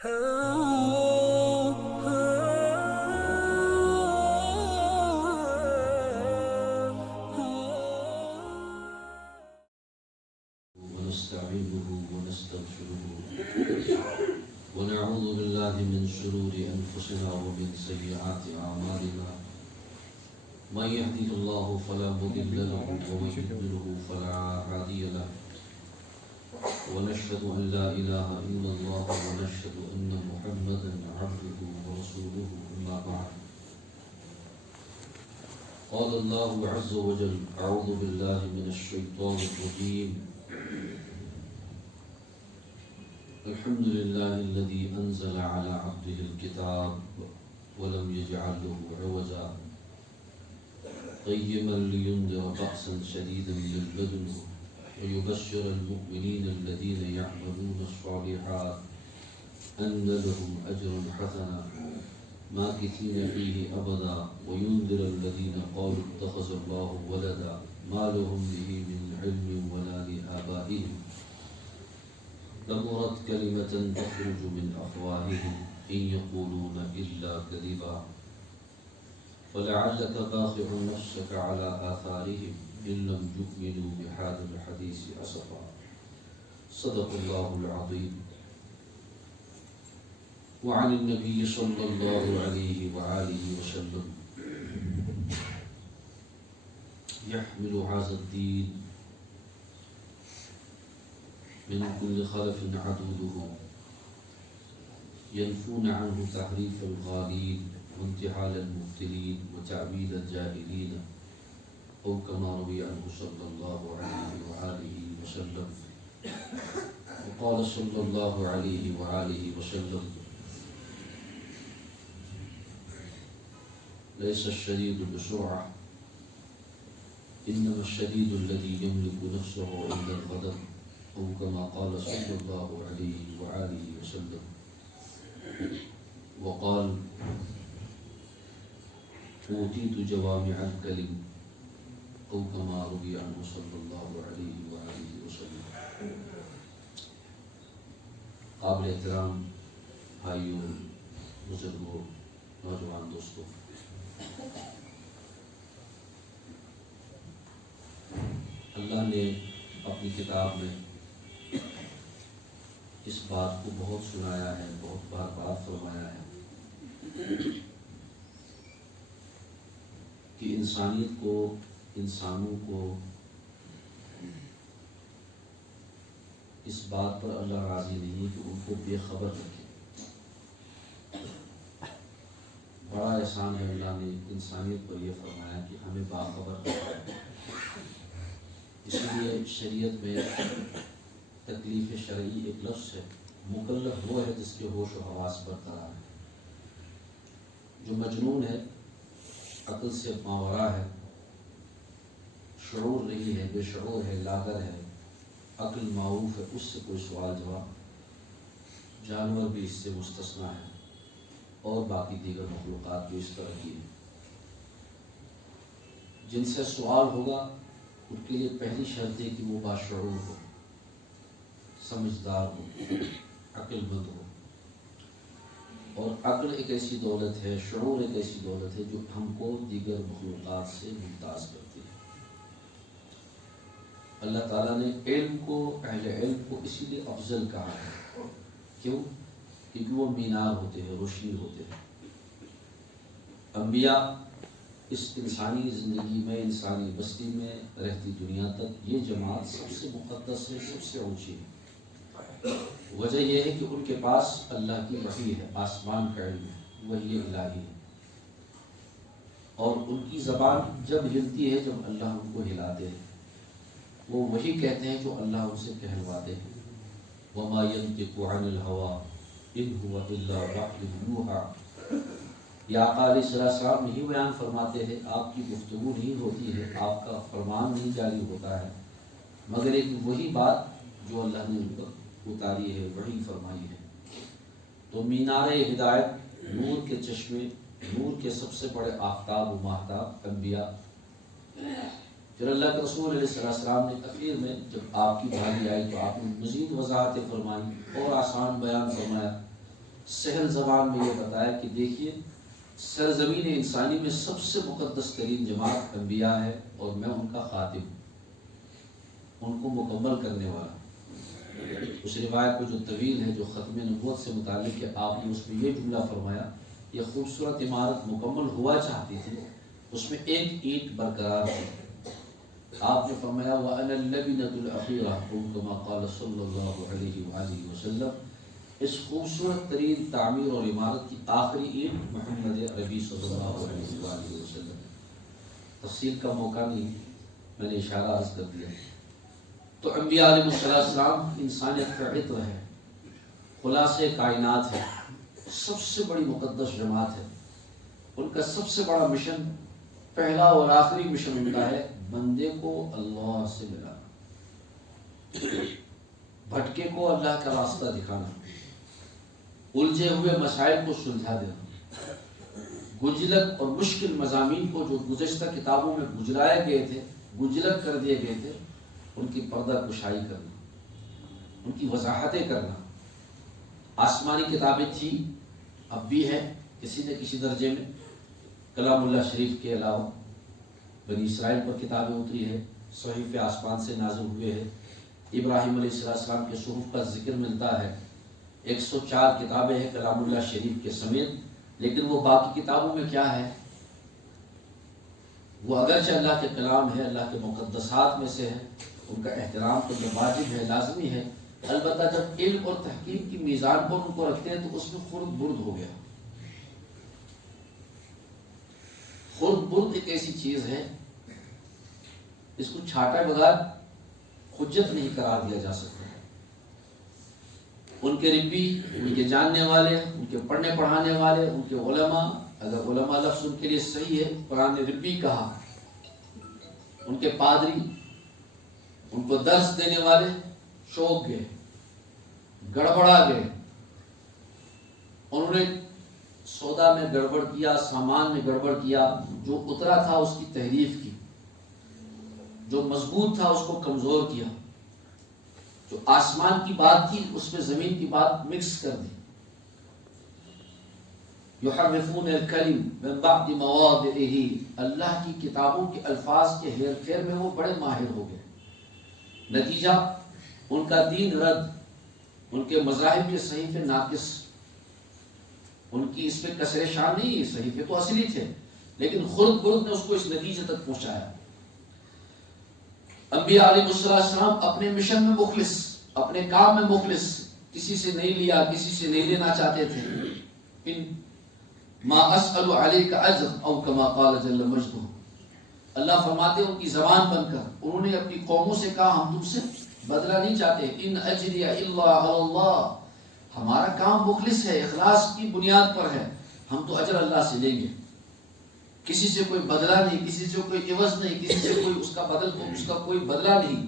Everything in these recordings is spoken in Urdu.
ونستعينه ونستغفره ونعوذ بالله من شرور أنفسنا ومن سيئات أعمالنا من يهده الله فلا مضل له ومن يضلله فلا هادي له ونشهد أن لا إله إلا الله ونشهد أن محمدا عبده ورسوله أما بعد قال الله عز وجل أعوذ بالله من الشيطان الرجيم الحمد لله الذي أنزل على عبده الكتاب ولم يجعل له عوجا قيما لينذر بأسا شديدا من لدنه ويبشر المؤمنين الذين يعملون الصالحات أن لهم أجرا حسنا ماكثين فيه أبدا وينذر الذين قالوا اتخذ الله ولدا ما لهم به من علم ولا لآبائهم كبرت كلمة تخرج من أفواههم إن يقولون إلا كذبا فلعلك باخع نفسك على آثارهم إن لم يؤمنوا بهذا الحديث أسفا صدق الله العظيم. وعن النبي صلى الله عليه وآله وسلم يحمل هذا الدين من كل خلف عدوده ينفون عنه تحريف الغالين وانتحال المبتلين وتعبيد الجاهلين أو كما روي عنه صلى الله عليه وآله وسلم. وقال صلى الله عليه وآله وسلم ليس الشديد بسرعة إنما الشديد الذي يملك نفسه عند الغضب أو كما قال صلى الله عليه وآله وسلم. وقال أوتيت جوامع الكلم أو كما روي عنه صلى الله عليه وآله وسلم. قابل احترام بھائیوں، بزرگوں، نوجوان دوستوں، اللہ نے اپنی کتاب میں اس بات کو بہت سنایا ہے، بہت بار بار فرمایا ہے کہ انسانیت کو، انسانوں کو اس بات پر اللہ راضی نہیں کہ ان کو بے خبر رکھے۔ بڑا احسان ہے اللہ نے انسانیت پر یہ فرمایا کہ ہمیں باخبر رکھا ہے۔ اس لیے شریعت میں تکلیف شرعی ایک لفظ ہے، مکلف وہ ہے جس کے ہوش و حواس برقرار ہے۔ جو مجنون ہے، عقل سے ماورا ہے، شعور نہیں ہے، بے شعور ہے، لاغر ہے، عقل معروف ہے، اس سے کوئی سوال جواب۔ جانور بھی اس سے مستثنیٰ ہے اور باقی دیگر مخلوقات جو اس طرح کی ہیں، جن سے سوال ہوگا ان کے لیے پہلی شرط ہے کہ وہ باشعور ہو، سمجھدار ہو، عقل مند ہو۔ اور عقل ایک ایسی دولت ہے، شعور ایک ایسی دولت ہے جو ہم کو دیگر مخلوقات سے ممتاز کرتی ہے۔ اللہ تعالیٰ نے علم کو، اہل علم کو اسی لیے افضل کہا ہے۔ کیوں؟ کیونکہ وہ مینار ہوتے ہیں، روشنی ہوتے ہیں۔ انبیاء اس انسانی زندگی میں، انسانی بستی میں رہتی دنیا تک یہ جماعت سب سے مقدس ہے، سب سے اونچی ہے۔ وجہ یہ ہے کہ ان کے پاس اللہ کی وحی ہے، آسمان کا علم ہے، وحی الہی ہے، اور ان کی زبان جب ہلتی ہے جب اللہ ان کو ہلاتے ہیں، وہ وہی کہتے ہیں جو اللہ ان سے کہلواتے ہیں۔ وَمَا يَنطِقُ عَنِ الْهَوَىٰ إِنْ هُوَ إِلَّا وَحْيٌ يُوحَىٰ۔ یا آقا علیہ السلام نہیں بیان فرماتے ہیں، آپ کی گفتگو نہیں ہوتی ہے، آپ کا فرمان نہیں جاری ہوتا ہے، مگر ایک وہی بات جو اللہ نے ان پر اتاری ہے، وحی فرمائی ہے۔ تو مینار ہدایت، نور کے چشمے، نور کے سب سے بڑے آفتاب و ماہتاب انبیاء۔ پھر اللہ کے رسول علیہ السلام نے اخیر میں جب آپ کی بھالی آئی تو آپ نے مزید وضاحتیں فرمائی اور آسان بیان فرمایا سہل زبان میں یہ بتایا کہ دیکھیے سرزمین انسانی میں سب سے مقدس ترین جماعت انبیاء ہے اور میں ان کا خاتم ہوں، ان کو مکمل کرنے والا۔ اس روایت کو جو طویل ہے، جو ختم نبوت سے متعلق ہے، آپ نے اس میں یہ جملہ فرمایا، یہ خوبصورت عمارت مکمل ہوا چاہتی تھی، اس میں ایک اینٹ برقرار تھی۔ آپ نے فرمایا وَأَنَا اللَّبِنَةُ الْأَخِيرَةُ كَمَا قَالَ صلی اللہ علیہ وآلہ وسلم۔ اس خوبصورت ترین تعمیر اور عمارت کی آخری اینٹ محمد عربی صلی اللہ علیہ وآلہ وسلم۔ تفصیل کا موقع نہیں، میں نے اشارہ عرض کر دیا۔ تو انبیاء علیہ السلام انسانیت کا عطر ہے، خلاصے کائنات ہے، سب سے بڑی مقدس جماعت ہے۔ ان کا سب سے بڑا مشن، پہلا اور آخری مشن ان کا ہے بندے کو اللہ سے ملانا، بھٹکے کو اللہ کا راستہ دکھانا، الجھے ہوئے مسائل کو سلجھا دینا، گجلک اور مشکل مضامین کو جو گزشتہ کتابوں میں گجرائے گئے تھے، گجلک کر دیے گئے تھے، ان کی پردہ کشائی کرنا، ان کی وضاحتیں کرنا۔ آسمانی کتابیں تھی، اب بھی ہے کسی نہ کسی درجے میں، کلام اللہ شریف کے علاوہ بنی اسرائیل پر کتابیں اتری ہے، صحیفے آسمان سے نازل ہوئے ہیں، ابراہیم علیہ السلام کے صحف کا ذکر ملتا ہے، 104 کتابیں ہیں کلام اللہ شریف کے سمیت۔ لیکن وہ باقی کتابوں میں کیا ہے؟ وہ اگرچہ اللہ کے کلام ہے، اللہ کے مقدسات میں سے ہے، ان کا احترام تو واجب ہے، لازمی ہے، البتہ جب علم اور تحقیق کی میزان پر ان کو رکھتے ہیں تو اس میں خرد برد ہو گیا۔ خرد برد ایک ایسی چیز ہے، اس کو چھاٹے بغیر حجت نہیں قرار دیا جا سکتا۔ ان کے ربی، ان کے جاننے والے، ان کے پڑھنے پڑھانے والے، ان کے علماء، اگر علماء لفظ ان کے لیے صحیح ہے، قرآن نے ربی کہا، ان کے پادری، ان کو درس دینے والے چوک گئے، گڑبڑا گئے، انہوں نے سودا میں گڑبڑ کیا، سامان میں گڑبڑ کیا، جو اترا تھا اس کی تحریف کی، جو مضبوط تھا اس کو کمزور کیا، جو آسمان کی بات تھی اس میں زمین کی بات مکس کر دی۔ یحرفون الکلم من بعد مواضعہ، اللہ کی کتابوں کے الفاظ کے ہیر پھیر میں وہ بڑے ماہر ہو گئے۔ نتیجہ ان کا دین رد، ان کے مذاہب کے صحیفے ناقص، ان کی اس پہ کسر شان نہیں، صحیفے تو اصلی تھے، لیکن خرد برد نے اس کو اس نتیجے تک پہنچایا۔ انبیاء علیہ السلام اپنے مشن میں مخلص، اپنے کام میں مخلص، کسی سے نہیں لیا، کسی سے نہیں لینا چاہتے تھے۔ ان ما اسأل علیک اجر او کما قال جل مجدہ، اللہ فرماتے ہیں ان کی زبان بن کر انہوں نے اپنی قوموں سے کہا ہم تم سے بدلہ نہیں چاہتے، ان اجری الا علی اللہ، ہمارا کام مخلص ہے، اخلاص کی بنیاد پر ہے، ہم تو اجر اللہ سے لیں گے، کسی سے کوئی بدلہ نہیں، کسی سے کوئی عوض نہیں، کسی سے کوئی اس کا بدل کو اس کا کوئی بدلہ نہیں،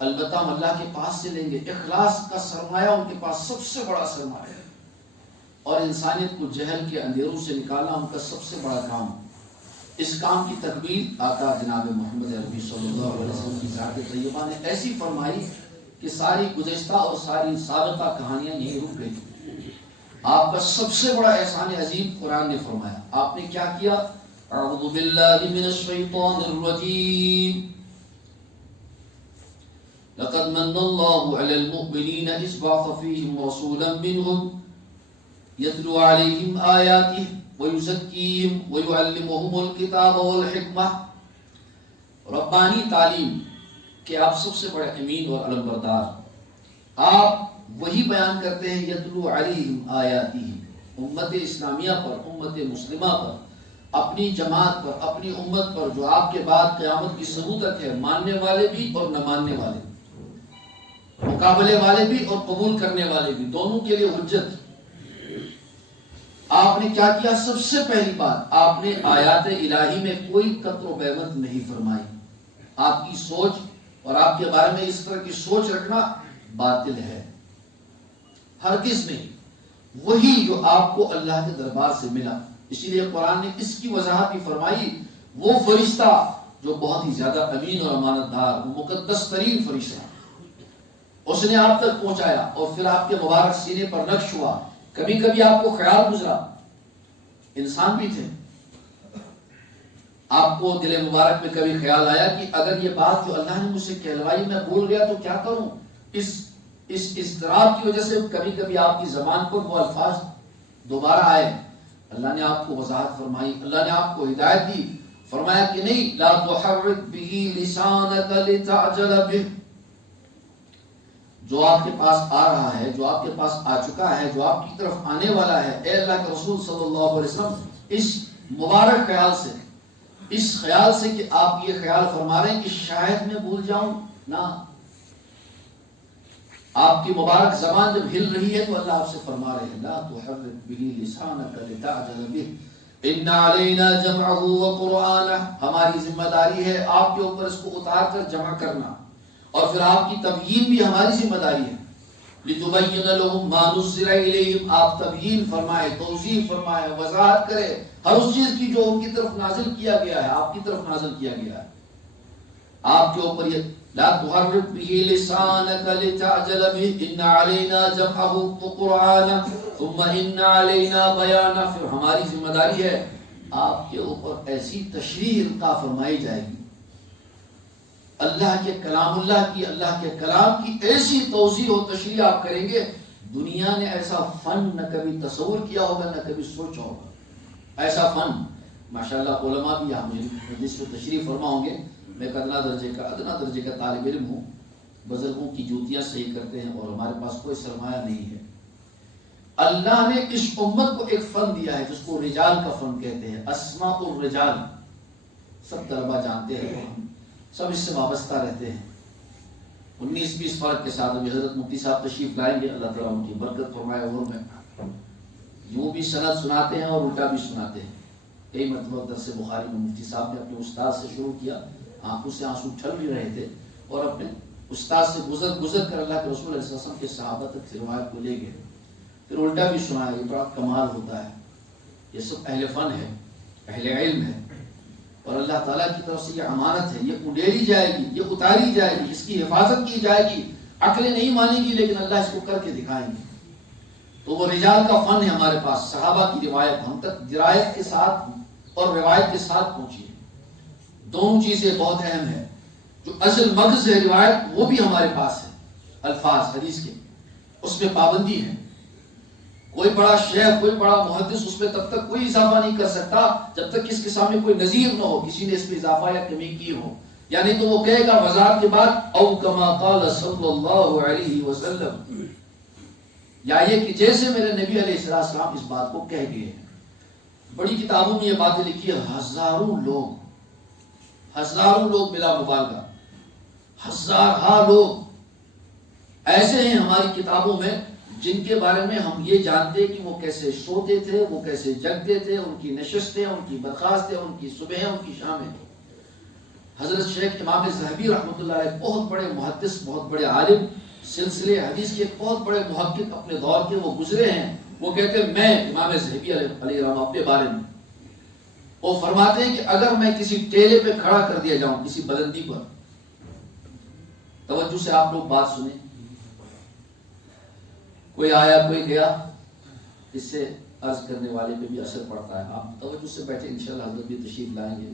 البتہ ہم اللہ کے پاس سے لیں گے۔ اخلاص کا سرمایہ ان کے پاس سب سے بڑا سرمایہ ہے، اور انسانیت کو جہل کے اندھیروں سے نکالنا ان کا سب سے بڑا کام۔ اس کام کی تکمیل آقا جناب محمد عربی صلی اللہ علیہ وسلم کی ذات طیبہ نے ایسی فرمائی کہ ساری گزشتہ اور ساری سابقہ کہانیاں یہیں رک گئی۔ آپ کا سب سے بڑا احسان عظیم قرآن نے فرمایا۔ آپ نے کیا کیا؟ اعوذ باللہ من الشیطان الرجیم، لقد من اللہ علی المؤمنین اذ بعث فیہم رسولا منہم یتلو علیہم آیاتہ ویزکیہم ویعلمہم الکتاب والحکمہ۔ ربانی تعلیم کہ آپ سب سے بڑے امین اور علمبردار، آپ وہی بیان کرتے ہیں یتلو علیہم آیاتہ، امت اسلامیہ پر، امت مسلمہ پر، اپنی جماعت پر، اپنی امت پر، جو آپ کے بعد قیامت کی ثبوت تک ہے، ماننے والے بھی اور نہ ماننے والے، مقابلے والے بھی اور قبول کرنے والے بھی، دونوں کے لیے حجت۔ آپ نے کیا کیا؟ سب سے پہلی بات آپ نے آیات الہی میں کوئی قطع و بیمت نہیں فرمائی۔ آپ کی سوچ اور آپ کے بارے میں اس طرح کی سوچ رکھنا باطل ہے، ہرگز نہیں۔ وہی جو آپ کو اللہ کے دربار سے ملا، اسی لیے قرآن نے اس کی وضاحت بھی فرمائی، وہ فرشتہ جو بہت ہی زیادہ امین اور امانت دار، وہ مقدس ترین فرشتہ، اس نے آپ تک پہنچایا، اور پھر آپ کے مبارک سینے پر نقش ہوا کبھی کبھی آپ کو خیال گزرا، انسان بھی تھے، آپ کو دل مبارک میں کبھی خیال آیا کہ اگر یہ بات جو اللہ نے مجھ سے کہلوائی میں بھول گیا تو کیا کروں؟ اس اضطراب کی وجہ سے کبھی کبھی آپ کی زبان پر وہ الفاظ دوبارہ آئے، اللہ نے آپ کو وضاحت فرمائی، اللہ نے آپ کو ہدایت دی، فرمایا کہ نہیں، لا تحرک به لسانک لتعجل به، جو آپ کے پاس آ رہا ہے، جو آپ کے پاس آ چکا ہے، جو آپ کی طرف آنے والا ہے، اے اللہ کے رسول صلی اللہ علیہ وسلم، اس مبارک خیال سے، اس خیال سے کہ آپ یہ خیال فرما رہے ہیں کہ شاید میں بھول جاؤں، نہ، آپ کی مبارک زبان جب ہل رہی ہے تو اللہ آپ سے فرما رہے ہیں، لا تحرک به لسانک لتعجل به ان علینا جمعه وقرآنہ، ہماری ذمہ داری ہے آپ کے اوپر اس کو اتار کر جمع کرنا، اور پھر آپ کی تبیین بھی ہماری ذمہ داری ہے، لتبین لهم ما نزل الیہم، آپ تبیین فرمائے، توضیح فرمائے، وضاحت کرے ہر اس چیز کی جو ان کی طرف نازل کیا گیا ہے، آپ کی طرف نازل کیا گیا ہے، آپ کے اوپر یہ لا تحرک به لسانک لتعجل به ان علینا جمعه وقرآنہ ثم ان علینا بیانہ، پھر ہماری ذمہ داری ہے آپ کے اوپر ایسی تشریح عطا فرمائی جائے گی، اللہ کے کلام اللہ کے کلام کی ایسی توضیح و تشریح آپ کریں گے، دنیا نے ایسا فن نہ کبھی تصور کیا ہوگا نہ کبھی سوچا ہوگا، ایسا فن ماشاءاللہ علماء بھی یہاں مجلس میں تشریف فرما ہوں گے، میں ایک ادنا درجے کا طالب علم ہوں، بزرگوں کی جوتیاں صحیح کرتے ہیں اور ہمارے پاس کوئی سرمایہ نہیں ہے، اللہ نے اس امت کو ایک فن دیا ہے جس کو رجال کا فن کہتے ہیں، اسماء الرجال، سب طلبہ جانتے ہیں، سب اس سے وابستہ رہتے ہیں، 19-20 فرق کے ساتھ ابھی حضرت مفتی صاحب تشریف لائیں گے، اللہ تعالیٰ ان کی برکت فرمائے، اور میں یوں بھی سند سناتے ہیں اور الٹا بھی سناتے ہیں، کئی مرتبہ درس بخاری میں مفتی صاحب نے اپنے استاد سے شروع کیا، آنکھوں سے آنسو ٹھل بھی رہے تھے، اور اپنے استاد سے گزر کر اللہ کے رسول علیہ السلام کے صحابہ تک روایت کو لے گئے، پھر الٹا بھی سنایا، یہ بڑا کمال ہوتا ہے، یہ سب اہل فن ہے، اہل علم ہے، اور اللہ تعالیٰ کی طرف سے یہ امانت ہے، یہ اڈیری جائے گی، یہ اتاری جائے گی، اس کی حفاظت کی جائے گی، عقلیں نہیں مانیں گی لیکن اللہ اس کو کر کے دکھائیں گے، تو وہ رجال کا فن ہے ہمارے پاس، صحابہ کی روایت ہم تک درایت کے ساتھ اور روایت کے ساتھ پہنچی ہے، دونوں چیزیں بہت اہم ہے، جو اصل مغز ہے روایت وہ بھی ہمارے پاس ہے، الفاظ حدیث کے اس میں پابندی ہے، کوئی بڑا شیخ کوئی بڑا محدث اس میں تب تک کوئی اضافہ نہیں کر سکتا جب تک اس کے سامنے کوئی نظیر نہ ہو، کسی نے اس میں اضافہ یا کمی کی ہو، یعنی تو وہ کہے گا وضاحت کے بعد او کما قال صلی اللہ علیہ وسلم، یا یہ کہ جیسے میرے نبی علیہ السلام اس بات کو کہہ گئے ہیں۔ بڑی کتابوں میں یہ باتیں لکھی ہے، ہزاروں لوگ بلا مبالغہ، ہزارہ لوگ ایسے ہیں ہماری کتابوں میں جن کے بارے میں ہم یہ جانتے کہ وہ کیسے سوتے تھے، وہ کیسے جگتے تھے، ان کی نشستیں، ان کی برخاستیں، ان کی صبحیں، ان کی شامیں۔ حضرت شیخ امام ذہبی رحمۃ اللہ علیہ بہت بڑے محدث، بہت بڑے عالم، سلسلے حدیث کے بہت بڑے محقق اپنے دور کے وہ گزرے ہیں، وہ کہتے ہیں میں امام ذہبی علیہ رحمہ اپنے بارے میں وہ فرماتے ہیں کہ اگر میں کسی ٹیلے پہ کھڑا کر دیا جاؤں، کسی بلندی پر، توجہ سے آپ لوگ بات سنیں، کوئی آیا کوئی گیا، اس سے عرض کرنے والے پہ بھی اثر پڑتا ہے، آپ توجہ سے بیٹھے، انشاءاللہ حضرت بھی تشریف لائیں گے،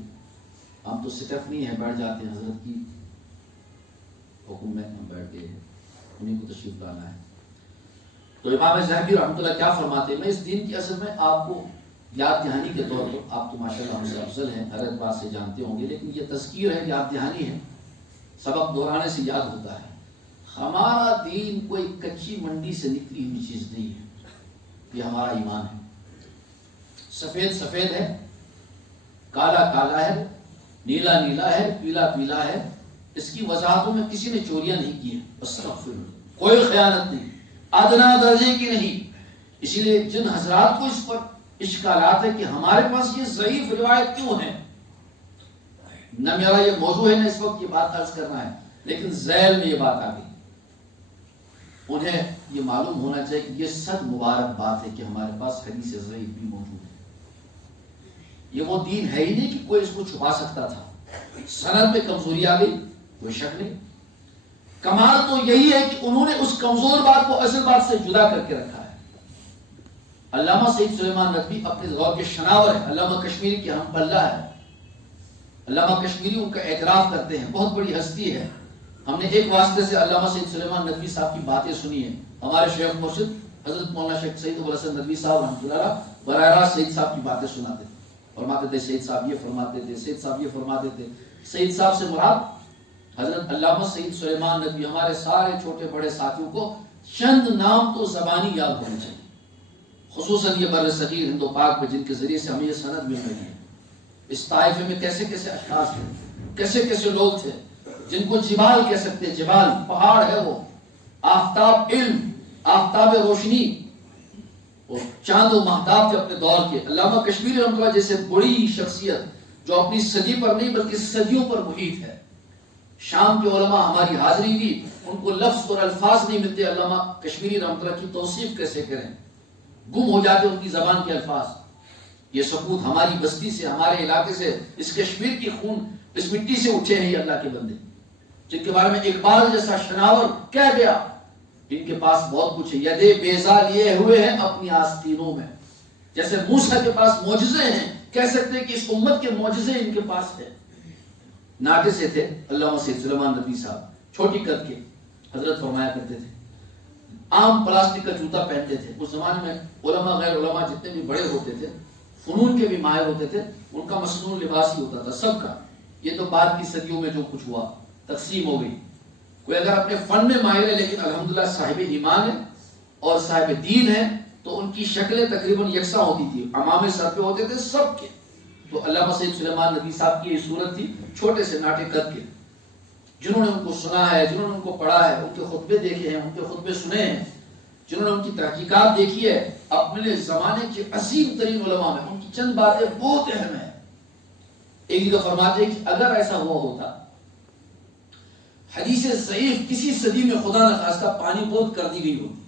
ہم تو سٹف نہیں ہے بیٹھ جاتے ہیں، حضرت کی حکم میں ہم بیٹھ گئے ہیں، انہیں کو تشریف لانا ہے۔ تو امام ذہبی رحمۃ اللہ کیا فرماتے ہیں، میں اس دین کی اصل میں آپ کو یاد دہانی کے طور پر، آپ تو ماشاءاللہ ہم سے افضل ہیں، ہر اعتبار سے جانتے ہوں گے، لیکن یہ تذکیر ہے، یاد دہانی ہے، سبق دہرانے سے یاد ہوتا ہے۔ ہمارا دین کوئی کچی منڈی سے نکلی ہوئی چیز نہیں ہے، یہ ہمارا ایمان ہے، سفید سفید ہے، کالا کالا ہے، نیلا نیلا ہے، پیلا پیلا ہے، اس کی وضاحتوں میں کسی نے چوریاں نہیں کی ہیں، استغفر اللہ، کوئی خیانت نہیں، ادنا درجے کی نہیں۔ اسی لیے جن حضرات کو اس پر اشکالات ہے کہ ہمارے پاس یہ ضعیف روایت کیوں ہے، نہ میرا یہ موضوع ہے نہ اس وقت یہ بات عرض کرنا ہے، لیکن ذیل میں یہ بات آ گئی، انہیں یہ معلوم ہونا چاہیے کہ یہ سب مبارک بات ہے کہ ہمارے پاس حدیث ضعیف بھی موجود ہے، یہ وہ دین ہے ہی نہیں کہ کوئی اس کو چھپا سکتا تھا، سند میں کمزوری آ گئی کوئی شک نہیں، کمال تو یہی ہے کہ انہوں نے اس کمزور بات کو اصل بات سے جدا کر کے رکھا ہے، علامہ سید سلیمان ندوی اپنے دور کے شناور ہیں، علامہ کشمیری کے ہم پلہ ہے، علامہ کشمیری ان کا اعتراف کرتے ہیں، بہت بڑی ہستی ہے. ہم نے ایک واسطے سے علامہ سید سلیمان ندوی صاحب کی باتیں سنی ہیں. ہمارے شیخ مرشد حضرت مولانا شیخ سعید ابو الحسن ندوی صاحب رحمۃ اللہ علیہ براہ راست سعید صاحب کی باتیں سناتے تھے، فرماتے تھے سعید صاحب یہ فرماتے تھے، سعید صاحب یہ فرماتے تھے. سعید صاحب سے مراد حضرت علامہ سید سلیمان ندوی. ہمارے سارے چھوٹے بڑے ساتھیوں کو چند نام تو زبانی یاد ہونے چاہیے، خصوصاً یہ بر صغیر ہند و پاک میں جن کے ذریعے سے ہمیں یہ سند مل رہی ہے. اس طائفے میں کیسے کیسے اشخاص تھے، کیسے کیسے لوگ تھے جن کو جبال کہہ سکتے. جبال پہاڑ ہے، وہ آفتاب علم، آفتاب روشنی، اور چاند و مہتاب تھے اپنے دور کے. علامہ کشمیری رحمۃ اللہ جیسے بڑی شخصیت جو اپنی صدی پر نہیں بلکہ صدیوں پر محیط ہے. شام کے علماء ہماری حاضری بھی، ان کو لفظ اور الفاظ نہیں ملتے. علامہ کشمیری رحمۃ اللہ کی توصیف کیسے کریں، گم ہو جاتے ان کی زبان کے الفاظ. یہ سپوت ہماری بستی سے، ہمارے علاقے سے، اس کشمیر کی خون، اس مٹی سے اٹھے ہیں یہ اللہ کے بندے، جن کے بارے میں اقبال جیسا شناور کہہ گیا ان کے پاس بہت کچھ ہے. یدے بیضا لیے ہوئے ہیں اپنی آستینوں میں. جیسے موسیٰ کے پاس معجزے ہیں، کہہ سکتے ہیں کہ اس امت کے معجزے ان کے پاس ہے. ناٹے سے تھے علامہ سید سلیمان ندوی صاحب، چھوٹی قد کے. حضرت فرمایا کرتے تھے عام پلاسٹک کا جوتا پہنتے تھے. اس زمانے میں علماء غیر علماء جتنے بھی بڑے ہوتے تھے، فنون کے بھی ماہر ہوتے تھے، ان کا مصنوع لباس ہی ہوتا تھا سب کا. یہ تو بعد کی صدیوں میں جو کچھ ہوا تقسیم ہو گئی. کوئی اگر اپنے فن میں ماہر ہے لیکن الحمدللہ صاحب ایمان ہے اور صاحب دین ہے تو ان کی شکلیں تقریباً یکساں ہوتی تھی، عمامے سر پہ ہوتے تھے سب کے. تو علامہ سید سلیمان ندوی صاحب کی یہ صورت تھی، چھوٹے سے ناٹے قد کے. جنہوں نے ان کو سنا ہے، جنہوں نے ان کو پڑھا ہے، ان کے خطبے دیکھے ہیں، ان کے خطبے سنے ہیں، جنہوں نے ان کی تحقیقات دیکھی ہے، اپنے زمانے کے عظیم ترین علماء میں ان کی چند باتیں بہت اہم ہیں. ایک جگہ فرماتے ہیں کہ اگر ایسا ہوا ہوتا، حدیث ضعیف کسی صدی میں خدا نخواستہ پانی پود کر دی گئی ہوتی،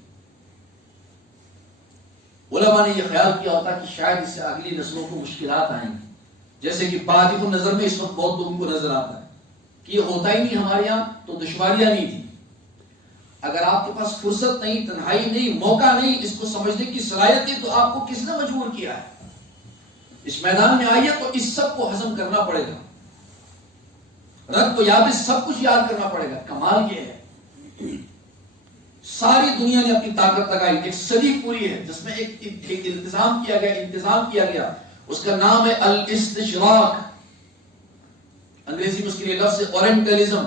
علماء نے یہ خیال کیا ہوتا کہ شاید اس سے اگلی نسلوں کو مشکلات آئیں گی. جیسے کہ بادی کو نظر میں اس وقت بہت لوگوں کو نظر آتا ہے کہ یہ ہوتا ہی نہیں ہمارے یہاں، تو دشواریاں نہیں تھی. اگر آپ کے پاس فرصت نہیں، تنہائی نہیں، موقع نہیں، اس کو سمجھنے کی صلاحیت نہیں، تو آپ کو کس نے مجبور کیا ہے؟ اس میدان میں آئیے تو اس سب کو ہضم کرنا پڑے گا، رد کو یابس سب کچھ یاد کرنا پڑے گا. کمال یہ ہے ساری دنیا نے اپنی طاقت لگائی، ایک صدی پوری ہے جس میں ایک انتظام کیا گیا. اس کا نام ہے الاستشراق. انگریزی میں اس کے لیے لفظ اورینٹلزم.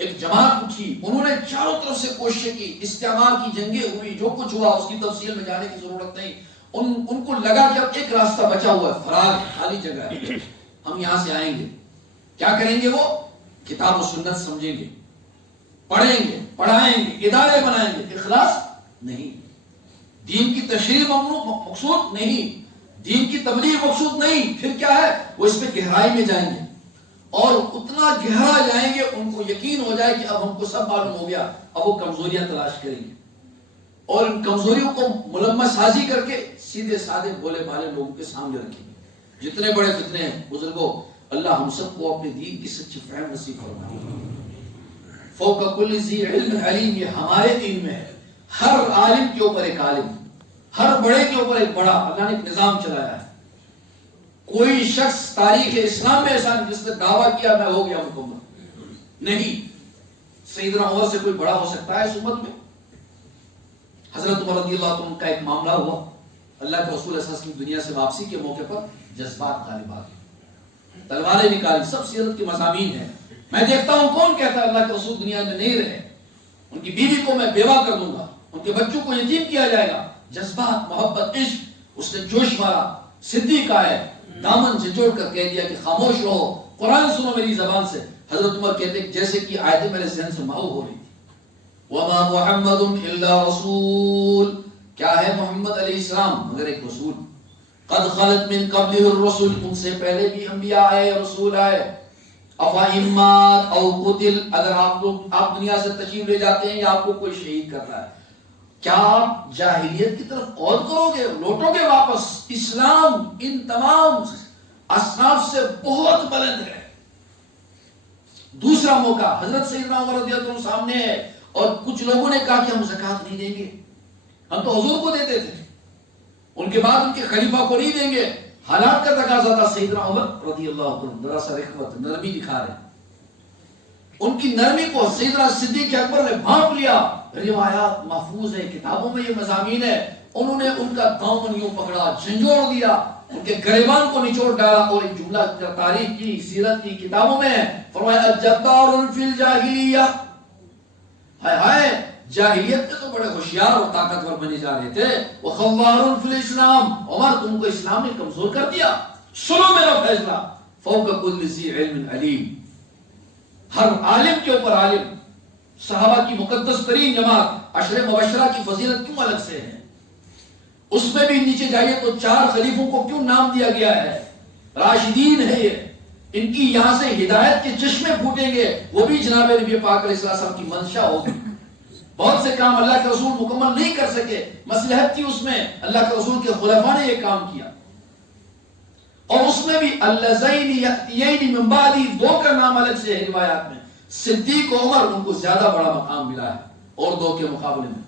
ایک جماعت اٹھی، انہوں نے چاروں طرف سے کوششیں کی، استعمار کی جنگیں ہوئی، جو کچھ ہوا اس کی تفصیل میں جانے کی ضرورت نہیں. ان کو لگا کہ اب ایک راستہ بچا ہوا ہے، فراغ خالی جگہ ہے، ہم یہاں سے آئیں گے. کیا کریں گے؟ وہ کتاب و سنت سمجھیں گے، پڑھیں گے، پڑھائیں گے، ادارے بنائیں گے. اخلاص نہیں، دین کی تشریح مقصود نہیں، دین کی تبلیغ مقصود نہیں. پھر کیا ہے؟ وہ اس میں گہرائی میں جائیں گے، اور اتنا گہرا جائیں گے ان کو یقین ہو جائے کہ اب ہم کو سب معلوم ہو گیا. اب وہ کمزوریاں تلاش کریں گے اور ان کمزوریوں کو ملمس سازی کر کے سیدھے سادے بولے بھالے لوگوں کے سامنے رکھیں گے. جتنے بڑے فتنے ہیں بزرگوں، اللہ ہم سب کو اپنے دین کی سچی فہم نصیب فرمائے. فوق کل ذی علم علیم، یہ ہمارے دین میں ہے. ہر عالم کے اوپر ایک عالم، ہر بڑے کے اوپر ایک بڑا. اللہ نے ایک نظام چلایا ہے. کوئی شخص تاریخ اسلام میں ایسا نہیں جس نے دعویٰ کیا میں ہو گیا مکمل نہیں. سیدنا عمر سے کوئی بڑا ہو سکتا ہے اس امت میں؟ حضرت عمر رضی اللہ عنہ کا ایک معاملہ ہوا، اللہ کے رسول صلی اللہ علیہ وسلم کی دنیا سے واپسی کے موقع پر جذبات غالب آ گئے، تلواریں نکالی. سب سیرت کے مضامین ہیں. میں دیکھتا ہوں کون کہتا ہے اللہ کے رسول دنیا میں نہیں رہے، ان کی بیوی کو میں بیوہ کر دوں گا، ان کے بچوں کو یتیم کیا جائے گا. جذبات، محبت، عشق، اس نے جوش مارا. صدیق آئے، دامن سے جوڑ کر کہہ دیا کہ خاموش رہو، قرآن سنو میری زبان سے. حضرت عمر کہتے ہیں جیسے کہ آیتیں میرے ذہن سے محو ہو رہی تھی. وما محمد الا رسول، کیا ہے محمد علیہ السلام مگر ایک رسول. قد خلت من قبلہ الرسل، ان سے پہلے بھی انبیاء آئے، رسول آئے. افإن مات او قتل، اگر آپ دنیا سے تشریف لے جاتے ہیں یا آپ کو کوئی شہید کرتا ہے، کیا آپ جاہلیت کی طرف عود کرو گے، لوٹو گے واپس؟ اسلام ان تمام اصناف سے بہت بلند ہے. دوسرا موقع حضرت سیدنا عمر رضی اللہ عنہ سامنے ہے، اور کچھ لوگوں نے کہا کہ ہم زکوٰۃ نہیں دیں گے، ہم تو حضور کو دیتے تھے. ان کے بعد ان کے خلیفہ کو نہیں دیں گے. حالات کا تقاضا تھا. سیدنا عمر رضی اللہ عنہ ذرا سا رحمت نرمی دکھا رہے ہیں. ان کی نرمی کو سیدنا صدیق اکبر نے بھانپ لیا. روایات محفوظ ہے, کتابوں میں یہ مضامین ہے. انہوں نے ان کا دامن یوں پکڑا, جھنجھوڑ دیا, ان کے گریبان کو نچوڑ ڈالا, اور ایک جملہ تاریخ کی سیرت کی کتابوں میں ہے, فرمایا جبار فی الجاہلیہ, ہائے ہائے جاہلیت میں تو بڑے ہوشیار اور طاقتور بنے جا رہے تھے, وخوار فی الاسلام, عمر تم کو اسلام نے کمزور کر دیا. سنو میرا فیصلہ, فوق کل ذی علم علیم, ہر عالم کے اوپر عالم. صحابہ کی مقدس ترین جماعت عشر مبشرہ کی فضیلت کیوں الگ سے ہے؟ اس میں بھی نیچے جائیے تو 4 خلیفوں کو کیوں نام دیا گیا ہے؟ راشدین ہے یہ, ان کی یہاں سے ہدایت کے چشمے پھوٹیں گے, وہ بھی جناب نبی پاک علیہ السلام کی منشا ہوگی. بہت سے کام اللہ کے رسول مکمل نہیں کر سکے, مصلحت تھی اس میں, اللہ کے رسول کے خلفاء نے یہ کام کیا. اور اس میں بھی اللذین یأتیین من بعدی, 2 کا نام الگ سے ہے روایات میں. صدیق و عمر ان کو زیادہ بڑا مقام ملا ہے اور 2 کے مقابلے میں.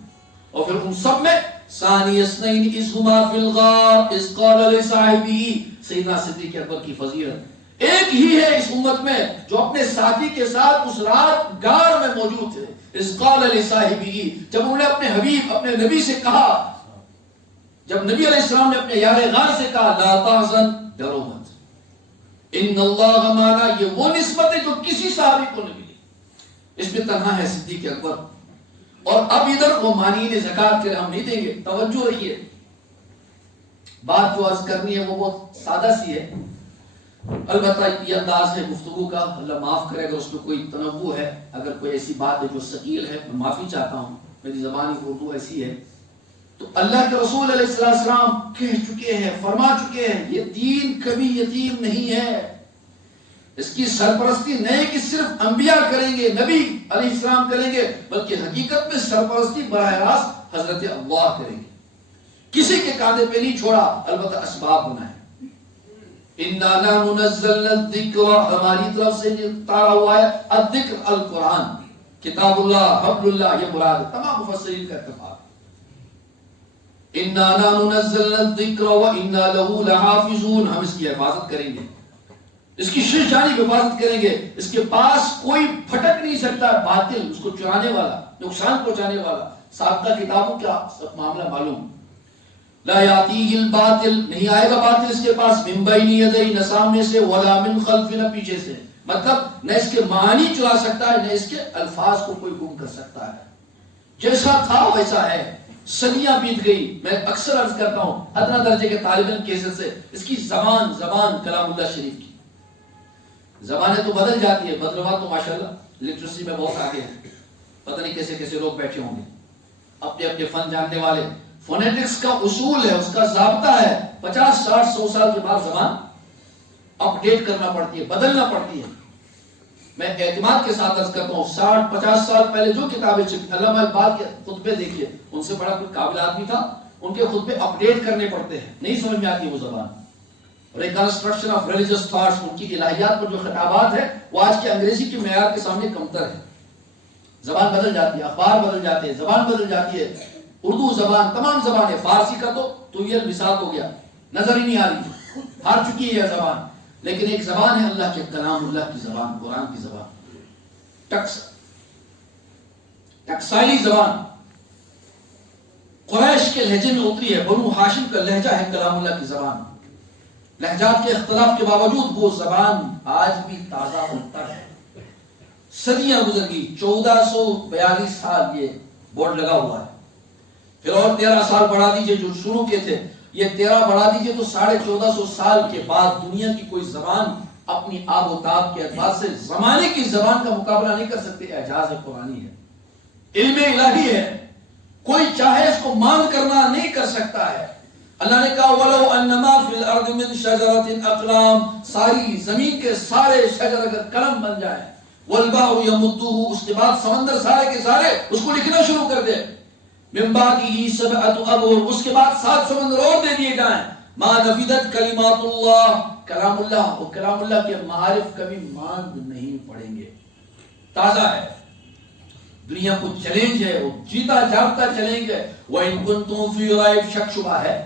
اور پھر ان سب میں ثانی اثنین اذ ہما فی الغار اذ قال لصاحبہ, سیدنا صدیق اکبر کی فضیلت ایک ہی ہے اس امت میں جو اپنے ساتھی کے ساتھ اس رات غار میں موجود تھے. اذ قال لصاحبہ, جب انہوں نے اپنے حبیب اپنے نبی سے کہا, جب نبی علیہ السلام نے اپنے یار غار سے کہا لا تحزن, ڈرو مت, ان اللہ معنا, یہ وہ نسبت ہے جو کسی صحابی کو نہیں ملی. اس میں تنہا ہے صدیق اکبر. اور اب ادھر وہ مانین زکات کے ہم نہیں دیں گے, توجہ رکھیے. بات جو عرض کرنی ہے وہ بہت سادہ سی ہے, البتہ یہ انداز ہے گفتگو کا, اللہ معاف کرے اگر اس میں کوئی تنوع ہے, اگر کوئی ایسی بات ہے جو ثقیل ہے, میں معافی چاہتا ہوں, میری زبانی اردو ایسی ہے. تو اللہ کے رسول علیہ السلام کہہ چکے ہیں, فرما چکے ہیں, یہ دین کبھی یتیم نہیں ہے. اس کی سرپرستی نہیں کہ صرف انبیاء کریں گے, نبی علیہ السلام کریں گے, بلکہ حقیقت میں سرپرستی براہ راست حضرت اللہ کریں گے. کسی کے کاندھے پہ نہیں چھوڑا, البتہ اسباب بنائے. اِنَّا نَحْنُ نَزَّلْنَا الذِّكْرَ, ہماری طرف سے اتارا ہوا ہے الذکر القرآن, کتاب اللہ, حبل اللہ, یہ مراد ہے. تمام مفسرین کا اتفاق. اِنَّا نَحْنُ نَزَّلْنَا الذِّكْرَ وَإِنَّا لَهُ لَحَافِظُونَ, ہم اس کی حفاظت کریں گے, اس کی شش جانب حفاظت کریں گے. اس کے پاس کوئی پھٹک نہیں سکتا باطل, اس کو چرانے والا, نقصان پہنچانے والا. سابقہ کتابوں کا معاملہ معلوم, لا یاتیہ الباطل, نہیں آئے گا باطل اس کے پاس, من بین یدیہ, نہ سامنے سے, ولا من خلف, نہ پیچھے سے. مطلب نہ اس کے معنی چرا سکتا ہے, نہ اس کے الفاظ کو کوئی گم کر سکتا ہے. جیسا تھا ویسا ہے. صدیاں بیت گئی, میں اکثر عرض کرتا ہوں ادنا درجے کے طالب علم کی حیثیت سے, اس کی زبان کلام اللہ شریف کی. زبانیں تو بدل جاتی ہے, بدلوا تو ماشاءاللہ لٹریسی میں بہت آگے ہیں, پتہ نہیں کیسے کیسے لوگ بیٹھے ہوں گے اپنے اپنے فن جاننے والے. فونیٹکس کا اصول ہے, اس کا ضابطہ ہے, 50 60 100 سال کے بعد زبان اپ ڈیٹ کرنا پڑتی ہے, بدلنا پڑتی ہے. میں اعتماد کے ساتھ عرض کرتا ہوں 60 50 سال پہلے جو کتابیں چھپی, علامہ اقبال کے خطبے دیکھیے, ان سے بڑا کوئی قابل آدمی تھا, ان کے خطبے اپ ڈیٹ کرنے پڑتے ہیں, نہیں سمجھ میں آتی وہ زبان. ریکنسٹرکشن آف ریلیجس تھاٹس, ان کی الہیات پر جو خطابات ہے وہ آج کے انگریزی کے معیار کے سامنے کمتر ہے. زبان بدل جاتی ہے, اخبار بدل جاتے ہیں, زبان بدل جاتی ہے. اردو زبان, تمام زبانیں, فارسی کا تو یہ مثال ہو گیا, نظر ہی نہیں آ رہی, ہار چکی ہے یہ زبان. لیکن ایک زبان ہے اللہ کے کلام اللہ کی زبان, قرآن کی زبان, ٹکسائلی زبان, قریش کے لہجے میں اتری ہے, بنو ہاشم کا لہجہ ہے کلام اللہ کی زبان. لہجات کے اختلاف کے باوجود وہ زبان آج بھی تازہ ہوتا ہے. صدیاں گزر گئی, 1442 سال یہ بورڈ لگا ہوا ہے. پھر اور 13 سال بڑھا دیجئے جو شروع کے تھے, یہ 13 بڑھا دیجئے تو 1450 سال کے بعد دنیا کی کوئی زبان اپنی آب و تاب کے اعتبار سے زمانے کی زبان کا مقابلہ نہیں کر سکتے. اعجاز قرآنی ہے, علم الہی ہے, کوئی چاہے اس کو مان کرنا نہیں کر سکتا ہے. اللہ نے کہا وَلَوْ أَنَّمَا فِي الْأَرْضِ مِنْ شَجَرَةٍ أَقْلَامٍ, ساری زمین کے سارے شجر اگر قلم بن جائیں, وَالْبَحْرُ يَمُدُّهُ, اس کے بعد سمندر سارے کے سارے اس کو لکھنا شروع کر دے, مِنْ بَعْدِهِ سَبْعَةُ أَبْحُرٍ, اس کے بعد 7 سمندر اور دے دیے جائیں, مَا نَفِدَتْ كَلِمَاتُ اللَّهِ, کلام اللہ اور کلام اللہ کے معارف کبھی ماند نہیں پڑیں گے. تازہ ہے, دنیا کو چیلنج ہے, وہ جیتا جاگتا چلیں گے. وَإِن كُنتُمْ فِي رَيْبٍ, شک شبہ ہے,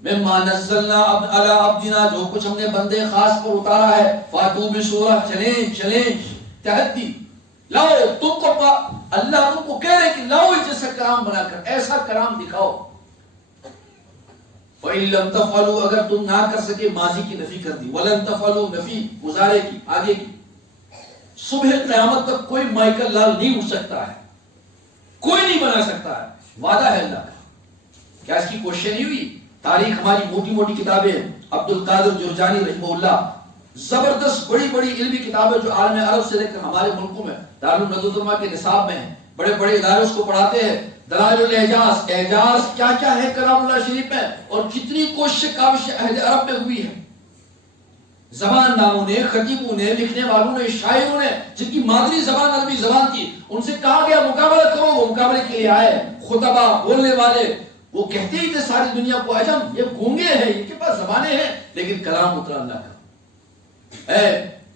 مما نزلنا علی عبدنا، جو کچھ ہم نے بندے خاص پر اتارا ہے، فاتو بسورہ، چیلنج تحدی، لاؤ تم کو اللہ تم کو کہہ رہے کہ لاؤ جیسا کلام بنا کر، ایسا کلام دکھاؤ۔ فَإِن لَمْ تَفْعَلُوا، اگر تم نہ کر سکے، ماضی کی نفی کر دی، وَلَن تَفْعَلُوا نفی گزارے کی، آگے کی، صبح قیامت تک کوئی مائیکل لال نہیں اٹھ سکتا ہے، کوئی نہیں بنا سکتا ہے، وعدہ ہے اللہ کا۔ کیا اس کی کوشش نہیں ہوئی؟ تاریخ ہماری موٹی موٹی کتابیں، عبد القادر جرجانی رحمہ اللہ، زبردست بڑی بڑی علمی کتابیں جو عالم عرب سے لے کر ہمارے ملکوں میں دارالندوۃ العلماء کے نصاب میں ہیں، بڑے بڑے ادارے اس کو پڑھاتے ہیں۔ دلائل الاعجاز، اعجاز کیا کیا ہے کلام اللہ شریف میں، اور کتنی کوشش کاوش اہل عرب میں ہوئی ہے، زبان دانوں نے، خطیبوں نے، لکھنے والوں نے، شاعروں نے، جن کی مادری زبان عربی زبان تھی، ان سے کہا گیا مقابلہ کرو، وہ مقابلے کے لیے آئے۔ خطبہ، بولنے والے، وہ کہتے ہی تھے ساری دنیا کو، عجم یہ گونگے ہیں، ان کے پاس زبانیں ہیں، لیکن کلام اترا اللہ کا۔ اے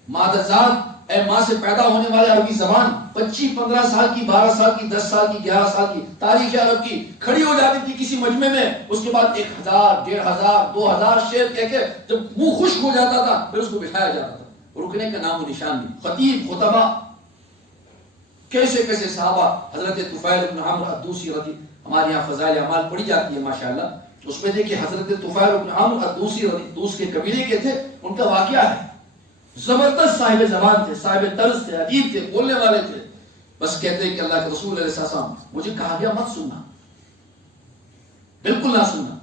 مادرزاد، اے ماں سے پیدا ہونے والے عربی زبان، 25-15 سال کی، 12 سال کی، 10 سال کی، 11 سال کی تاریخ عرب کی کھڑی ہو جاتی تھی کسی مجمع میں، اس کے بعد 1000، 1500، 2000 شعر کہہ کے جب منہ خشک ہو جاتا تھا پھر اس کو بٹھایا جاتا تھا، رکنے کا نام و نشان نہیں۔ خطیب، خطبہ، کیسے کیسے صحابہ، حضرت طفیل بن عمرو الدوسی رضی، ہمارے یہاں فضائل اعمال پڑھی جاتی ہے ماشاءاللہ، اس میں دیکھیں حضرت طفیل بن عمرو الدوسی رضی، دوس کے قبیلے کے تھے، ان کا واقعہ ہے، زبردست صاحب زبان تھے، صاحب طرز تھے، ادیب تھے، بولنے والے تھے، بس کہتے ہیں کہ اللہ کے رسول علیہ السلام مجھے کہا گیا مت سننا، بالکل نہ سننا،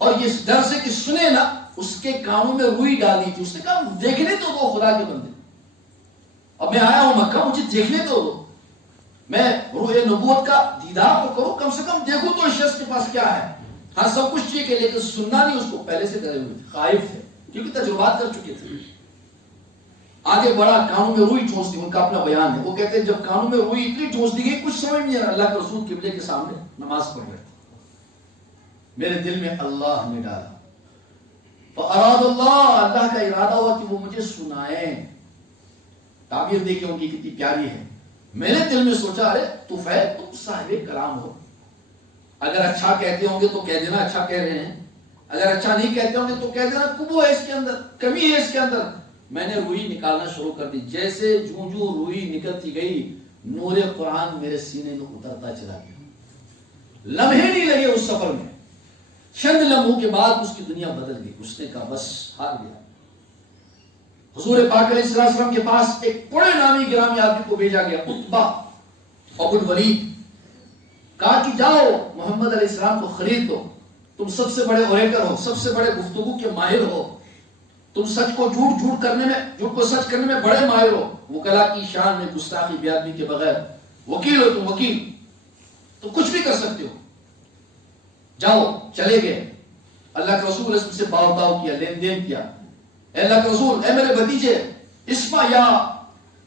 اور یہ ڈر سے کہ سنے نا، اس کے کانوں میں روئی ڈالی تھی، اس نے کہا دیکھنے تو دو خدا کے بندے، اب میں آیا ہوں مکہ، مجھے دیکھنے تو دو، میں روح نبوت کا دیدار تو کروں، کم سے کم دیکھوں تو اس شخص کے پاس کیا ہے۔ ہاں سب کچھ ٹھیک ہے، لیکن سننا نہیں، اس کو پہلے سے ڈرے ہوئے تھے، خائف تھے، کیونکہ تجربات کر چکے تھے۔ آگے بڑا، کانوں میں روئی ٹھونس دی، ان کا اپنا بیان ہے، وہ کہتے ہیں جب کانوں میں روئی اتنی ٹھونس دی گئی کچھ سمجھ نہیں آیا، اللہ کے رسول قبلے کے سامنے نماز پڑھ رہے تھے، میرے دل میں اللہ نے ڈالا، فاراد اللہ کا ارادہ ہوا کہ وہ مجھے سنائیں، تعبیر دیکھیں ان کی کتنی پیاری ہے۔ میں نے دل میں سوچا ارے طفیل تم صاحب کلام ہو، اگر اچھا کہتے ہوں گے تو کہہ دینا اچھا کہہ رہے ہیں، اگر اچھا نہیں کہتے ہوں گے تو کہہ دینا کبو ہے اس کے اندر، کمی ہے اس کے اندر۔ میں نے روئی نکالنا شروع کر دی، جیسے جوں جوں روئی نکلتی گئی نور قرآن میرے سینے میں اترتا چلا گیا، لمحے نہیں لگے اس سفر میں، چند لمحوں کے بعد اس کی دنیا بدل گئی، اس نے کہا بس ہار گیا۔ حضور پاک علیہ السلام کے پاس ایک بڑے نامی گرامی آدمی کو بھیجا گیا، عتبہ ابو الولید، کہا کہ جاؤ محمد علیہ السلام کو خرید دو، تم سب سے بڑے اوریٹر ہو، سب سے بڑے گفتگو کے ماہر ہو، تم سچ کو جھوٹ کرنے میں، جھوٹ کو سچ کرنے میں بڑے ماہر ہو، وکلا کی شان میں گستاخی بے ادبی کے بغیر، وکیل ہو تم، وکیل تم کچھ بھی کر سکتے ہو، جاؤ۔ چلے گئے، اللہ کے رسول اس سے باو تاو کیا، لین دین کیا، اے اللہ کے رسول، اے میرے بھتیجے، اسما یا